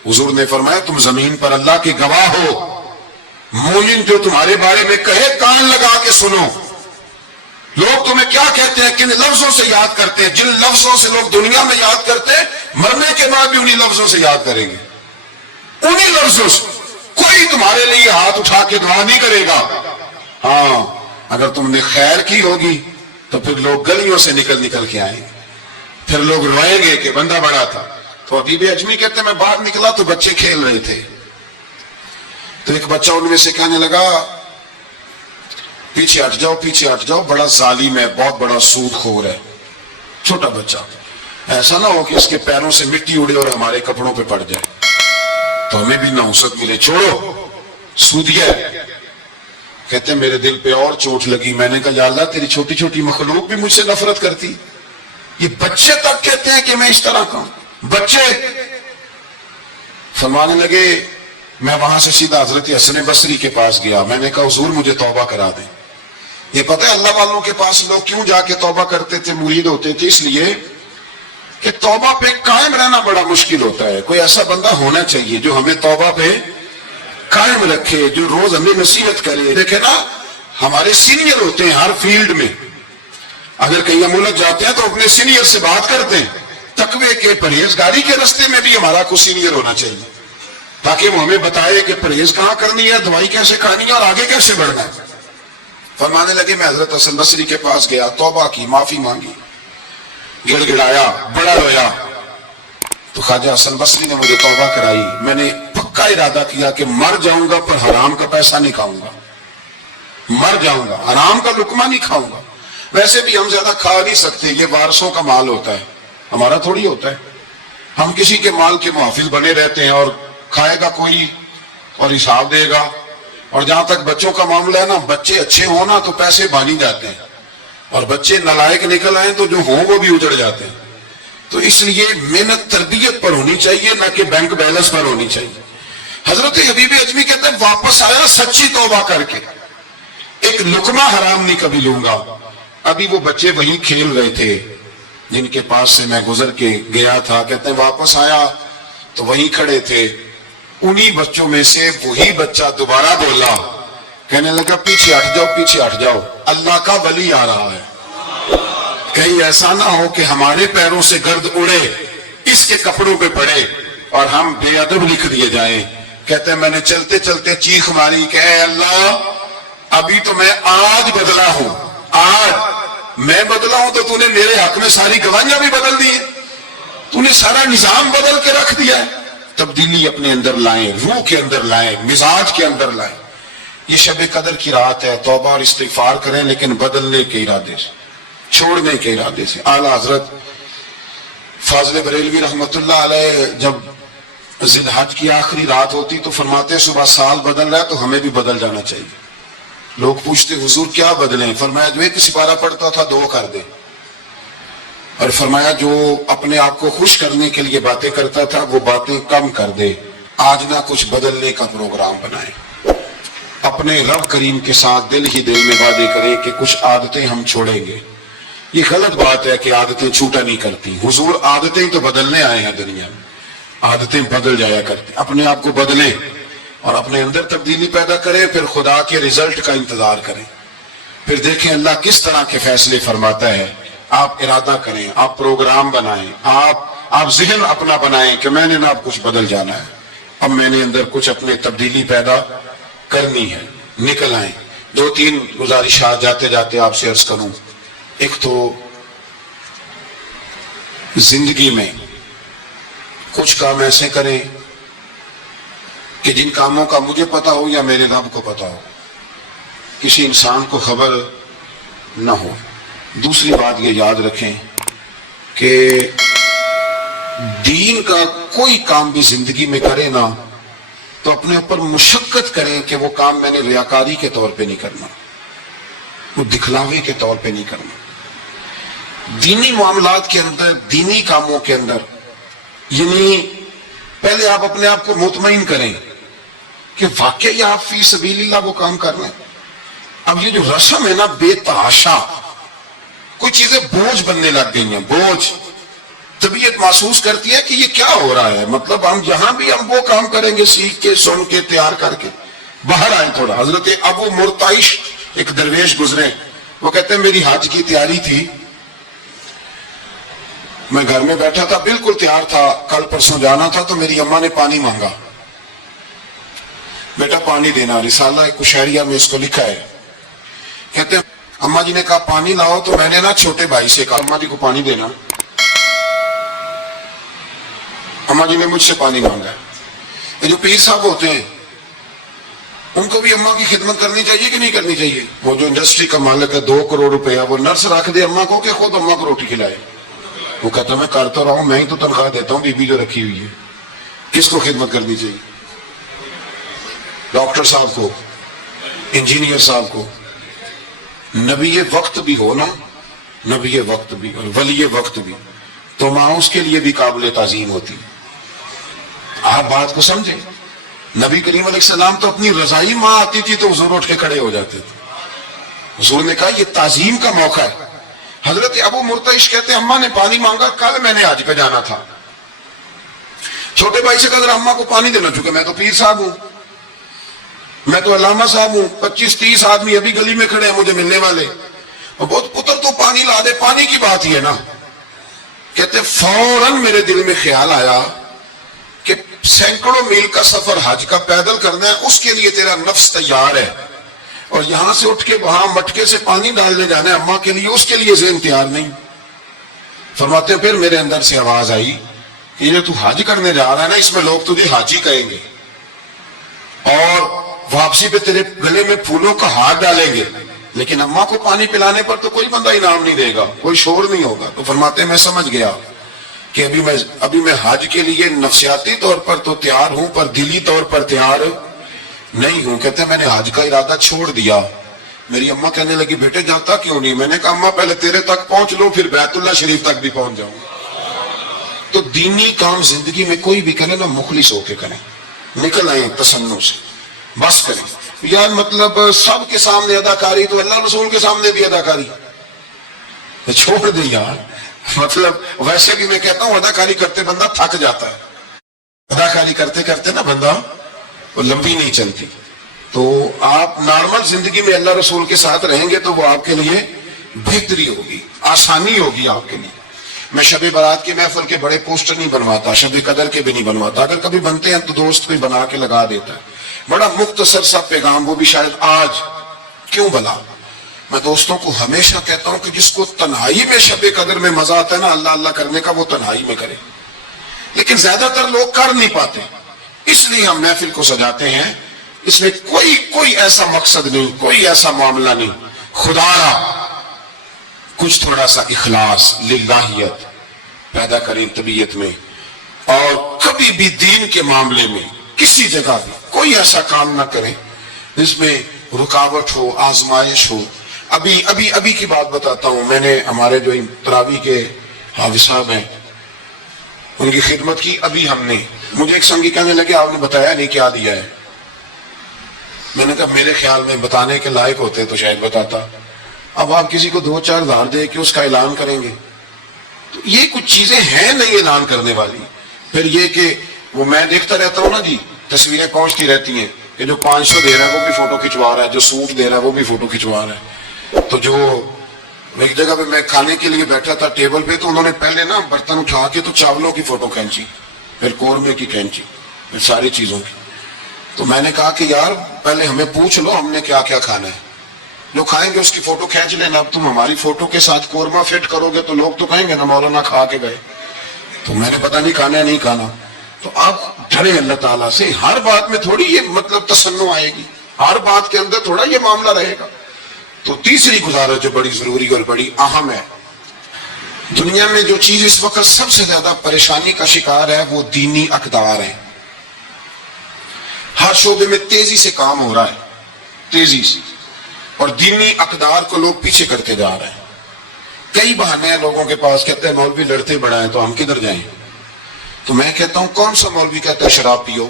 حضور نے فرمایا تم زمین پر اللہ کے گواہ ہو. مومن جو تمہارے بارے میں کہے کان لگا کے سنو. لوگ تمہیں کیا کہتے ہیں, کن لفظوں سے یاد کرتے ہیں. جن لفظوں سے لوگ دنیا میں یاد کرتے ہیں مرنے کے بعد بھی انہی لفظوں سے یاد کریں گے. انہی لفظوں سے کوئی تمہارے لیے ہاتھ اٹھا کے دعا نہیں کرے گا. ہاں اگر تم نے خیر کی ہوگی تو پھر لوگ گلیوں سے نکل کے آئیں گے, پھر لوگ روئیں گے کہ بندہ بڑا تھا. تو حبیب اجمی کہتے ہیں میں باہر نکلا تو بچے کھیل رہے تھے, تو ایک بچہ ان میں سے کہنے لگا پیچھے ہٹ جاؤ پیچھے ہٹ جاؤ, بڑا ظالم ہے, بہت بڑا سود خور ہے. چھوٹا بچہ, ایسا نہ ہو کہ اس کے پیروں سے مٹی اڑے اور ہمارے کپڑوں پہ پڑ جائے تو ہمیں بھی نحوست ملے. چھوڑو سودیا. کہتے ہیں میرے دل پہ اور چوٹ لگی. میں نے کہا یا اللہ تیری چھوٹی چھوٹی مخلوق بھی مجھ سے نفرت کرتی. یہ بچے تک کہتے ہیں کہ میں اس طرح کا ہوں. بچے فرمانے لگے, میں وہاں سے سیدھا حضرت حسن بصری کے پاس گیا. میں نے کہا حضور مجھے توبہ کرا دیں. یہ پتہ ہے اللہ والوں کے پاس لوگ کیوں جا کے توبہ کرتے تھے, مرید ہوتے تھے, اس لیے کہ توبہ پہ قائم رہنا بڑا مشکل ہوتا ہے. کوئی ایسا بندہ ہونا چاہیے جو ہمیں توبہ پہ قائم رکھے, جو روز ہمیں نصیحت کرے. دیکھیں نا ہمارے سینئر ہوتے ہیں ہر فیلڈ میں, اگر کہیں ہم الجھ جاتے ہیں تو اپنے سینئر سے بات کرتے ہیں. تقوی کے پرہیزگاری کے راستے میں بھی ہمارا کوئی سینئر ہونا چاہیے تاکہ وہ ہمیں بتائے کہ پرہیز کہاں کرنی ہے, دوائی کیسے کھانی ہے اور آگے کیسے بڑھنا ہے. فرمانے لگے میں حضرت حسن بصری کے پاس گیا, توبہ کی, معافی مانگی, گڑ گڑایا, بڑا رویا. تو خواجہ حسن بصری نے مجھے توبہ کرائی. میں نے پکا ارادہ کیا کہ مر جاؤں گا پر حرام کا پیسہ نہیں کھاؤں گا. مر جاؤں گا, حرام کا لقمہ نہیں کھاؤں گا. ویسے بھی ہم زیادہ کھا نہیں سکتے, یہ وارثوں کا مال ہوتا ہے, ہمارا تھوڑی ہوتا ہے. ہم کسی کے مال کے محافظ بنے رہتے ہیں اور کھائے گا کوئی اور حساب دے گا. اور جہاں تک بچوں کا معاملہ ہے نا, بچے اچھے ہوں نا تو پیسے بانی جاتے ہیں, اور بچے نالائق نکل آئیں تو جو ہوں وہ بھی اجڑ جاتے ہیں. تو اس لیے محنت تربیت پر ہونی چاہیے, نہ کہ بینک بیلنس پر ہونی چاہیے. حضرت حبیب اجمی کہتے ہیں واپس آیا سچی توبہ کر کے, ایک لقمہ حرام نہیں کبھی لوں گا. ابھی وہ بچے وہیں کھیل رہے تھے جن کے پاس سے میں گزر کے گیا تھا. کہتے ہیں واپس آیا تو وہیں کھڑے تھے. انہی بچوں میں سے وہی بچہ دوبارہ بولا, کہنے لگا پیچھے ہٹ جاؤ پیچھے ہٹ جاؤ, اللہ کا ولی آ رہا ہے. کہیں ایسا نہ ہو کہ ہمارے پیروں سے گرد اڑے, اس کے کپڑوں پہ پڑے اور ہم بے ادب لکھ دیے جائیں. کہتے ہیں میں نے چلتے چلتے چیخ ماری کہ اے اللہ ابھی تو میں آج بدلا ہوں, آج میں بدلا ہوں تو تو نے میرے حق میں ساری گواہیاں بھی بدل دی ہیں, تو نے سارا نظام بدل کے رکھ دیا ہے. تبدیلی اپنے اندر لائیں, روح کے اندر لائیں, مزاج کے اندر لائیں. یہ شب قدر کی رات ہے, توبہ اور استغفار کریں لیکن بدلنے کے ارادے سے, چھوڑنے کے ارادے سے. اعلیٰ حضرت فاضل بریلوی رحمت اللہ علیہ جب ذی الحج کی آخری رات ہوتی تو فرماتے صبح سال بدل رہا ہے تو ہمیں بھی بدل جانا چاہیے. لوگ پوچھتے حضور کیا بدلیں؟ فرمایا جو ایک سپارہ پڑھتا تھا 2 کر دے, اور فرمایا جو اپنے آپ کو خوش کرنے کے لیے باتیں کرتا تھا وہ باتیں کم کر دے. آج نہ کچھ بدلنے کا پروگرام بنائیں, اپنے رب کریم کے ساتھ دل ہی دل میں وعدے کریں کہ کچھ عادتیں ہم چھوڑیں گے. یہ غلط بات ہے کہ عادتیں چھوٹا نہیں کرتی. حضور عادتیں تو بدلنے آئے ہیں دنیا میں, عادتیں بدل جایا کرتی. اپنے آپ کو بدلیں اور اپنے اندر تبدیلی پیدا کریں, پھر خدا کے رزلٹ کا انتظار کریں, پھر دیکھیں اللہ کس طرح کے فیصلے فرماتا ہے. آپ ارادہ کریں, آپ پروگرام بنائیں, آپ آپ ذہن اپنا بنائیں کہ میں نے نا اب کچھ بدل جانا ہے، اب میں نے اندر کچھ اپنے تبدیلی پیدا کرنی ہے، نکل آئیں۔ 2-3 گزارشات جاتے جاتے آپ سے عرض کروں۔ ایک تو زندگی میں کچھ کام ایسے کریں کہ جن کاموں کا مجھے پتا ہو یا میرے رب کو پتا ہو، کسی انسان کو خبر نہ ہو۔ دوسری بات یہ یاد رکھیں کہ دین کا کوئی کام بھی زندگی میں کرے نا تو اپنے اوپر مشقت کریں کہ وہ کام میں نے ریاکاری کے طور پہ نہیں کرنا، وہ دکھلاوے کے طور پہ نہیں کرنا۔ دینی معاملات کے اندر، دینی کاموں کے اندر، یعنی پہلے آپ اپنے آپ کو مطمئن کریں کہ واقعی آپ فی سبیل اللہ وہ کام کر رہے ہیں۔ اب یہ جو رسم ہے نا بے تحاشا، کوئی چیزیں بوجھ بننے لگ گئی ہیں، بوجھ۔ طبیعت محسوس کرتی ہے کہ یہ کیا ہو رہا ہے، مطلب ہم جہاں بھی ہم وہ کام کریں گے سیکھ کے، سن کے، تیار کر کے۔ باہر آئیں تھوڑا۔ حضرت ابو مرتعش ایک درویش گزرے، وہ کہتے ہیں میری حج کی تیاری تھی، میں گھر میں بیٹھا تھا، بالکل تیار تھا، کل پرسوں جانا تھا، تو میری اماں نے پانی مانگا، بیٹا پانی دینا۔ رسالہ کشیریہ میں اس کو لکھا ہے، کہتے ہیں اماں جی نے کہا پانی لاؤ، تو میں نے نا چھوٹے بھائی سے کہا اماں جی کو پانی دینا۔ اماں جی نے مجھ سے پانی مانگا۔ یہ جو پیر صاحب ہوتے ہیں ان کو بھی اماں کی خدمت کرنی چاہیے کہ نہیں کرنی چاہیے؟ وہ جو انڈسٹری کا مالک ہے 2 کروڑ روپیہ، وہ نرس رکھ دے اماں کو کہ خود اماں کو روٹی کھلائے۔ وہ کہتا میں کرتا رہا ہوں، میں ہی تو تنخواہ دیتا ہوں، بی بی جو رکھی ہوئی ہے۔ کس کو خدمت کرنی چاہیے؟ ڈاکٹر صاحب کو، انجینئر صاحب کو۔ نبی وقت بھی ہو نا، نبی وقت بھی اور ولی وقت بھی، تو ماں اس کے لیے بھی قابل تعظیم ہوتی۔ آپ بات کو سمجھیں، نبی کریم علیہ السلام تو اپنی رضائی ماں آتی تھی تو حضور اٹھ کے کھڑے ہو جاتے تھے۔ حضور نے کہا یہ تعظیم کا موقع ہے۔ حضرت ابو مرتعش کہتے ہیں اماں نے پانی مانگا، کل میں نے حج پہ جانا تھا، چھوٹے بھائی سے کہا ذرا اماں کو پانی دینا، چونکہ میں تو پیر صاحب ہوں، میں تو علامہ صاحب ہوں، 25-30 آدمی ابھی گلی میں کھڑے ہیں مجھے ملنے والے، اور بہت پتر تو پانی لا دے، پانی کی بات ہی ہے نا۔ کہتے فوراً میرے دل میں خیال آیا کہ سینکڑوں میل کا سفر حج کا پیدل کرنا ہے، اس کے لیے تیرا نفس تیار ہے، اور یہاں سے اٹھ کے وہاں مٹکے سے پانی ڈالنے جانا ہے اماں کے لیے، اس کے لیے ذہن تیار نہیں۔ فرماتے ہیں پھر میرے اندر سے آواز آئی کہ یہ تو حج کرنے جا رہا ہے نا، اس میں لوگ تجھے حاجی کہیں گے، اور واپسی پہ تیرے گلے میں پھولوں کا ہار ڈالیں گے، لیکن اماں کو پانی پلانے پر تو کوئی بندہ انعام نہیں دے گا، کوئی شور نہیں ہوگا۔ تو فرماتے ہیں میں سمجھ گیا کہ ابھی میں حج کے لیے نفسیاتی طور پر تو تیار ہوں، پر دلی طور پر تیار نہیں ہوں۔ کہتے ہیں میں نے حج کا ارادہ چھوڑ دیا۔ میری اماں کہنے لگی بیٹے جاتا کیوں نہیں؟ میں نے کہا اماں پہلے تیرے تک پہنچ لوں، پھر بیت اللہ شریف تک بھی پہنچ جاؤں۔ تو دینی کام زندگی میں کوئی بھی کرے نا، مخلص ہو کے کریں، نکل آئیں تسنن سے، بس کریں۔ یار مطلب سب کے سامنے اداکاری تو اللہ رسول کے سامنے بھی اداکاری چھوڑ دیں یار۔ مطلب ویسے بھی میں کہتا ہوں اداکاری کرتے بندہ تھک جاتا ہے، اداکاری کرتے کرتے نا بندہ وہ لمبی نہیں چلتی۔ تو آپ نارمل زندگی میں اللہ رسول کے ساتھ رہیں گے تو وہ آپ کے لیے بہتری ہوگی، آسانی ہوگی آپ کے لیے۔ میں شب برات کی محفل کے بڑے پوسٹر نہیں بنواتا، شب قدر کے بھی نہیں بنواتا، اگر کبھی بنتے ہیں تو دوست کوئی بنا کے لگا دیتا ہے، بڑا مختصر سا پیغام، وہ بھی شاید آج کیوں بلا۔ میں دوستوں کو ہمیشہ کہتا ہوں کہ جس کو تنہائی میں شب قدر میں مزہ آتا ہے نا اللہ اللہ کرنے کا، وہ تنہائی میں کرے، لیکن زیادہ تر لوگ کر نہیں پاتے، اس لیے ہم محفل کو سجاتے ہیں۔ اس میں کوئی ایسا مقصد نہیں، کوئی ایسا معاملہ نہیں، خدا را کچھ تھوڑا سا اخلاص، للہیت پیدا کریں طبیعت میں، اور کبھی بھی دین کے معاملے میں کسی جگہ بھی کوئی ایسا کام نہ کریں جس میں رکاوٹ ہو، آزمائش ہو۔ ابھی کی بات بتاتا ہوں، میں نے ہمارے جو تراویح کے حافظ صاحب ہیں ان کی خدمت کی۔ ابھی ہم نے، مجھے ایک سنگی کہنے لگے آپ نے بتایا نہیں کیا دیا ہے۔ میں نے کہا میرے خیال میں بتانے کے لائق ہوتے تو شاید بتاتا۔ اب آپ کسی کو 2-4 ہزار دے کے اس کا اعلان کریں گے تو یہ کچھ چیزیں ہیں نہیں اعلان کرنے والی۔ پھر یہ کہ وہ میں دیکھتا رہتا ہوں نا جی، تصویریں پہنچتی رہتی ہیں کہ جو 500 دے رہا ہے وہ بھی فوٹو کھنچوا رہا ہے، جو سوٹ دے رہا ہے وہ بھی فوٹو کھنچوا رہا ہے، تو جو ایک جگہ پہ میں کھانے کے لیے بیٹھا تھا ٹیبل پہ، تو انہوں نے پہلے نا برتن اٹھا کے تو چاولوں کی فوٹو کھینچی، پھر قورمے کی کھینچی، پھر ساری چیزوں کی. تو میں نے کہا کہ یار پہلے ہمیں پوچھ لو ہم نے کیا کیا کھانا ہے. لوگ کھائیں گے اس کی فوٹو کھینچ لینا، اب تم ہماری فوٹو کے ساتھ قورمہ فٹ کرو گے تو لوگ تو کہیں گے نا مولانا کھا کے گئے. تو میں نے پتہ نہیں کھانا ہے نہیں کھانا. تو آپ ڈرے اللہ تعالیٰ سے. ہر بات میں تھوڑی یہ مطلب تصنع آئے گی، ہر بات کے اندر تھوڑا یہ معاملہ رہے گا. تو تیسری گزارش جو بڑی ضروری اور بڑی اہم ہے، دنیا میں جو چیز اس وقت سب سے زیادہ پریشانی کا شکار ہے وہ دینی اقدار ہے. ہر شعبے میں تیزی سے کام ہو رہا ہے، تیزی سے، اور دینی اقدار کو لوگ پیچھے کرتے جا رہے ہیں. کئی بہانے ہیں لوگوں کے پاس، کہتے ہیں مولوی لڑتے بڑا ہے تو ہم کدھر جائیں. تو میں کہتا ہوں کون سا مولوی کہتا ہے شراب پیو؟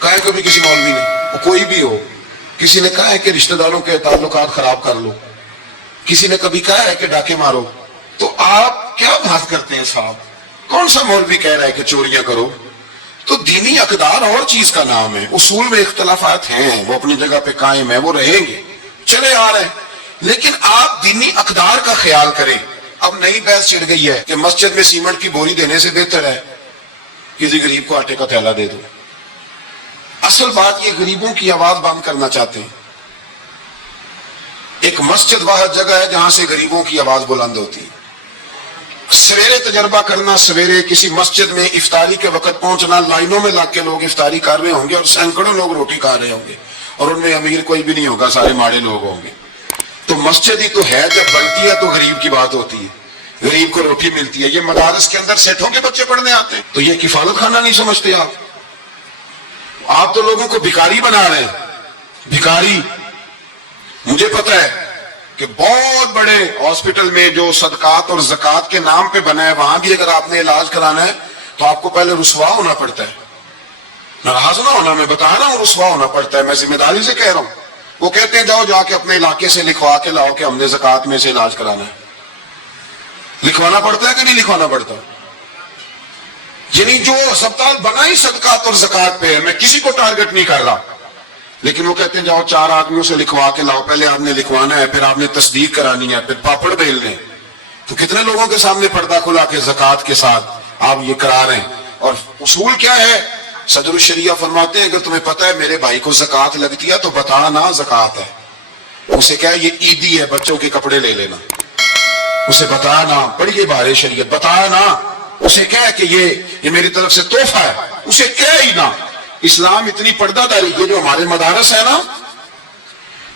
کہا ہے کبھی کسی مولوی نے؟ وہ کوئی بھی ہو. کسی نے کہا ہے کہ رشتہ داروں کے تعلقات خراب کر لو؟ کسی نے کبھی کہا ہے کہ ڈاکے مارو؟ تو آپ کیا بات کرتے ہیں صاحب؟ کون سا مولوی کہہ رہا ہے کہ چوریاں کرو؟ تو دینی اقدار اور چیز کا نام ہے. اصول میں اختلافات ہیں، وہ اپنی جگہ پہ قائم ہیں، وہ رہیں گے، چلے آ رہے ہیں. لیکن آپ دینی اقدار کا خیال کریں. اب نئی بحث چھڑ گئی ہے کہ مسجد میں سیمنٹ کی بوری دینے سے بہتر ہے کسی غریب کو آٹے کا تھیلا دے دو. اصل بات یہ غریبوں کی آواز بند کرنا چاہتے ہیں. ایک مسجد واحد جگہ ہے جہاں سے غریبوں کی آواز بلند ہوتی ہے. سویرے تجربہ کرنا، سویرے کسی مسجد میں افطاری کے وقت پہنچنا، لائنوں میں لگ کے لوگ افطاری کر رہے ہوں گے اور سینکڑوں لوگ روٹی کھا رہے ہوں گے، اور ان میں امیر کوئی بھی نہیں ہوگا، سارے ماڑے لوگ ہوں گے. تو مسجد ہی تو ہے، جب بنتی ہے تو غریب کی بات ہوتی ہے، غریب کو روٹی ملتی ہے. یہ مدارس کے اندر سیٹوں کے بچے پڑھنے آتے ہیں، تو یہ کفالت خانہ نہیں سمجھتے آپ؟ آپ تو لوگوں کو بھکاری بنا رہے ہیں، بھکاری. مجھے پتہ ہے کہ بہت بڑے ہاسپٹل میں جو صدقات اور زکوٰۃ کے نام پہ بنا ہے، وہاں بھی اگر آپ نے علاج کرانا ہے تو آپ کو پہلے رسوا ہونا پڑتا ہے. ناراض نہ ہونا، میں بتا رہا ہوں رسوا ہونا پڑتا ہے، میں ذمہ داری سے کہہ رہا ہوں. وہ کہتے ہیں جاؤ جا کے اپنے علاقے سے لکھوا کے لاؤ کہ ہم نے زکوٰۃ میں سے علاج کرانا ہے. لکھوانا پڑتا ہے کہ نہیں لکھوانا پڑتا؟ یعنی جو ہسپتال بنا ہی صدقات اور زکوٰۃ پہ ہے، میں کسی کو ٹارگٹ نہیں کر رہا، لیکن وہ کہتے ہیں جاؤ 4 آدمیوں سے لکھوا کے لاؤ. پہلے آپ نے لکھوانا ہے، پھر آپ نے تصدیق کرانی ہے، پھر پاپڑ بیلنے. تو کتنے لوگوں کے سامنے پردہ کھلا کے زکوٰۃ کے ساتھ آپ یہ کرا رہے ہیں. اور اصول کیا ہے؟ صدر الشریعہ فرماتے ہیں اگر تمہیں پتہ ہے میرے بھائی کو زکوٰۃ لگتی ہے تو بتا نا زکوٰۃ ہے. اسے کیا یہ عیدی ہے، بچوں کے کپڑے لے لینا. اسے بتا نا، پڑھیے بارے شریعت، بتا نا. اسے کہہ کہ یہ میری طرف سے تحفہ ہے، اسے کہہ ہی نا. اسلام اتنی پردہ داری، یہ جو ہمارے مدارس ہے نا،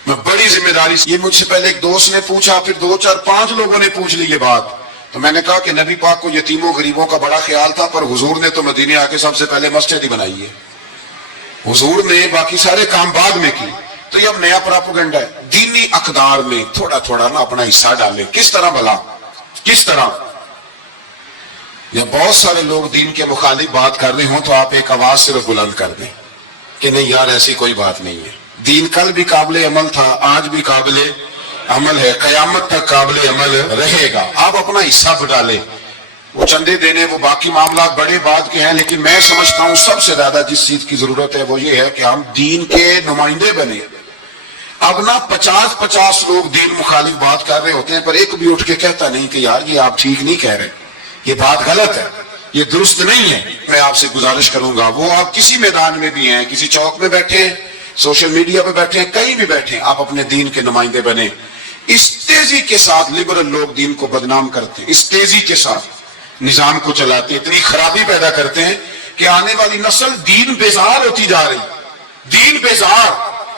میں بڑی ذمہ داری سے، یہ مجھ سے پہلے ایک دوست نے پوچھا، پھر 2 4 5 لوگوں نے پوچھ لی یہ بات. تو میں نے کہا کہ نبی پاک کو یتیموں غریبوں کا بڑا خیال تھا، پر حضور نے تو مدینے آ کے سب سے پہلے مسجد ہی بنائی ہے. حضور نے باقی سارے کام بعد میں کی. تو یہ اب نیا پراپیگنڈا ہے. دینی اقدار میں تھوڑا تھوڑا نا اپنا حصہ ڈالیں. کس طرح بھلا؟ کس طرح؟ یا بہت سارے لوگ دین کے مخالف بات کر رہے ہوں تو آپ ایک آواز صرف بلند کر دیں کہ نہیں یار ایسی کوئی بات نہیں ہے. دین کل بھی قابل عمل تھا، آج بھی قابل عمل ہے، قیامت تک قابل عمل رہے گا. آپ اپنا حصہ ڈالیں. وہ چندے دینے، وہ باقی معاملات بڑے بات کے ہیں، لیکن میں سمجھتا ہوں سب سے زیادہ جس چیز کی ضرورت ہے وہ یہ ہے کہ ہم دین کے نمائندے بنے. اب نہ 50 لوگ دین مخالف بات کر رہے ہوتے ہیں، پر ایک بھی اٹھ کے کہتا نہیں کہ یار یہ آپ ٹھیک نہیں کہہ رہے، یہ بات غلط ہے، یہ درست نہیں ہے. میں آپ سے گزارش کروں گا، وہ آپ کسی میدان میں بھی ہیں، کسی چوک میں بیٹھے ہیں، سوشل میڈیا پہ بیٹھے ہیں، کہیں بھی بیٹھے ہیں، آپ اپنے دین کے نمائندے بنے. اس تیزی کے ساتھ لبرل لوگ دین کو بدنام کرتے ہیں، اس تیزی کے ساتھ نظام کو چلاتے ہیں، اتنی خرابی پیدا کرتے ہیں کہ آنے والی نسل دین بیزار ہوتی جا رہی. دین بیزار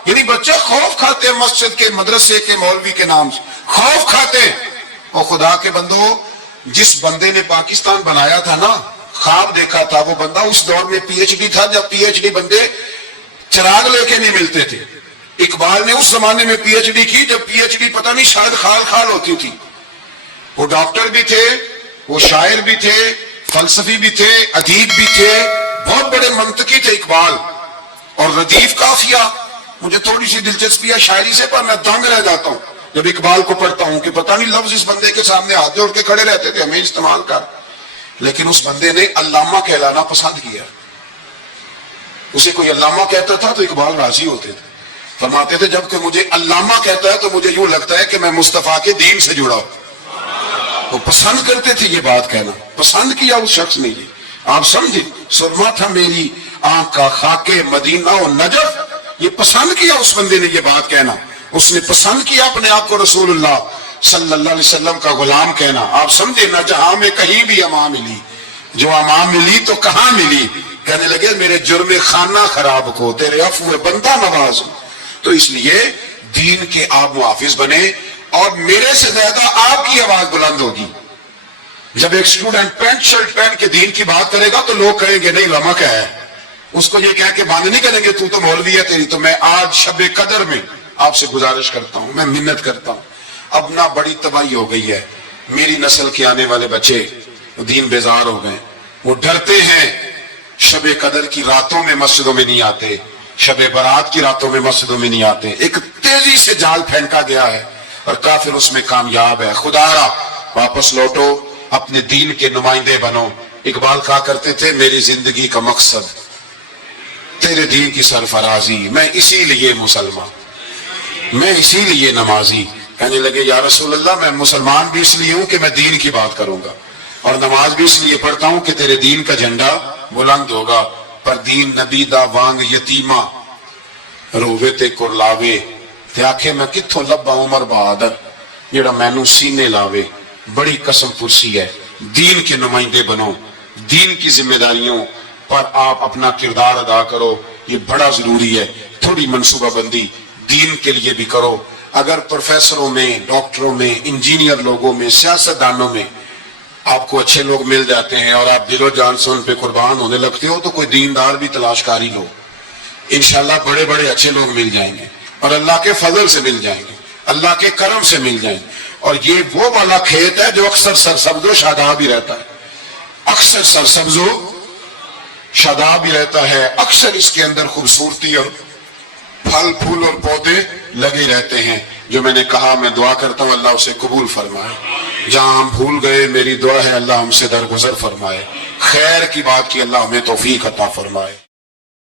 یعنی بچے خوف کھاتے ہیں مسجد کے، مدرسے کے، مولوی کے نام سے خوف کھاتے ہیں. اور خدا کے بندو، جس بندے نے پاکستان بنایا تھا نا، خواب دیکھا تھا، وہ بندہ اس دور میں پی ایچ ڈی تھا جب پی ایچ ڈی بندے چراغ لے کے نہیں ملتے تھے. اقبال نے اس زمانے میں پی ایچ ڈی کی جب پی ایچ ڈی پتہ نہیں شاید خال خال ہوتی تھی. وہ ڈاکٹر بھی تھے، وہ شاعر بھی تھے، فلسفی بھی تھے، ادیب بھی تھے، بہت بڑے منطقی تھے اقبال. اور ردیف قافیہ، مجھے تھوڑی سی دلچسپی ہے شاعری سے، پر میں دنگ رہ جاتا ہوں جب اقبال کو پڑھتا ہوں کہ پتہ نہیں لفظ اس بندے کے سامنے ہاتھ جوڑ کے کھڑے رہتے تھے ہمیں استعمال کر. لیکن اس بندے نے علامہ کہلانا پسند کیا. اسے کوئی علامہ کہتا تھا تو اقبال راضی ہوتے تھے. فرماتے تھے جب کہ مجھے علامہ کہتا ہے تو مجھے یوں لگتا ہے کہ میں مصطفیٰ کے دین سے جڑا ہوں. وہ پسند کرتے تھے یہ بات کہنا, پسند کیا اس شخص نے. یہ آپ سمجھے, سرما تھا میری آنکھ کا خاک مدینہ و نجف, یہ پسند کیا اس بندے نے یہ بات کہنا. اس نے پسند کیا اپنے آپ کو رسول اللہ صلی اللہ علیہ وسلم کا غلام کہنا. آپ سمجھے, نہ جہاں میں کہیں بھی امان ملی, جو امان ملی تو کہاں ملی. کہنے لگے میرے جرم خانہ خراب کو تیرے عفو بندہ نواز. تو اس لیے دین کے آپ محافظ بنے, اور میرے سے زیادہ آپ کی آواز بلند ہوگی. جب ایک اسٹوڈنٹ پینٹ شرٹ پہن کے دین کی بات کرے گا تو لوگ کہیں گے نہیں علماء کیا ہے, اس کو یہ کہہ کے بند نہیں کریں گے تو مولوی ہے تیری. تو میں آج شب قدر میں آپ سے گزارش کرتا ہوں, میں منت کرتا ہوں, اب نہ بڑی تباہی ہو گئی ہے. میری نسل کے آنے والے بچے دین بیزار ہو گئے, وہ ڈرتے ہیں, شب قدر کی راتوں میں مسجدوں میں نہیں آتے, شب برات کی راتوں میں مسجدوں میں نہیں آتے. ایک تیزی سے جال پھینکا گیا ہے اور کافر اس میں کامیاب ہے. خدا را واپس لوٹو, اپنے دین کے نمائندے بنو. اقبال کہا کرتے تھے میری زندگی کا مقصد تیرے دین کی سرفرازی, میں اسی لیے مسلمان, میں اسی لیے نمازی. کہنے لگے یا رسول اللہ میں مسلمان بھی اس لیے ہوں کہ میں دین کی بات کروں گا, اور نماز بھی اس لیے پڑھتا ہوں کہ تیرے دین کا جھنڈا بلند ہوگا. پر دین نبی دا وانگ یتیمہ رووے تے کرلاوے, تے آکھے میں کتھوں لبا عمر بہادر جیڑا مینوں سینے لاوے. بڑی قسم پرسی ہے, دین کے نمائندے بنو, دین کی ذمہ داریوں پر آپ اپنا کردار ادا کرو, یہ بڑا ضروری ہے. تھوڑی منصوبہ بندی دین کے لیے بھی کرو. اگر پروفیسروں میں, ڈاکٹروں میں, انجینئر لوگوں میں, سیاستدانوں میں آپ کو اچھے لوگ مل جاتے ہیں اور آپ دل و جان سے ان پہ قربان ہونے لگتے ہو, تو کوئی دیندار بھی تلاش کاری لو, انشاءاللہ بڑے بڑے اچھے لوگ مل جائیں گے, اور اللہ کے فضل سے مل جائیں گے, اللہ کے کرم سے مل جائیں گے. اور یہ وہ والا کھیت ہے جو اکثر سرسبز و شاداب ہی رہتا ہے, اکثر سرسبز و شاداب ہی رہتا ہے, اکثر اس کے اندر خوبصورتی اور پھل پھول اور پودے لگے رہتے ہیں. جو میں نے کہا میں دعا کرتا ہوں اللہ اسے قبول فرمائے. جہاں ہم بھول گئے میری دعا ہے اللہ ہم سے درگزر فرمائے. خیر کی بات کی اللہ ہمیں توفیق عطا فرمائے.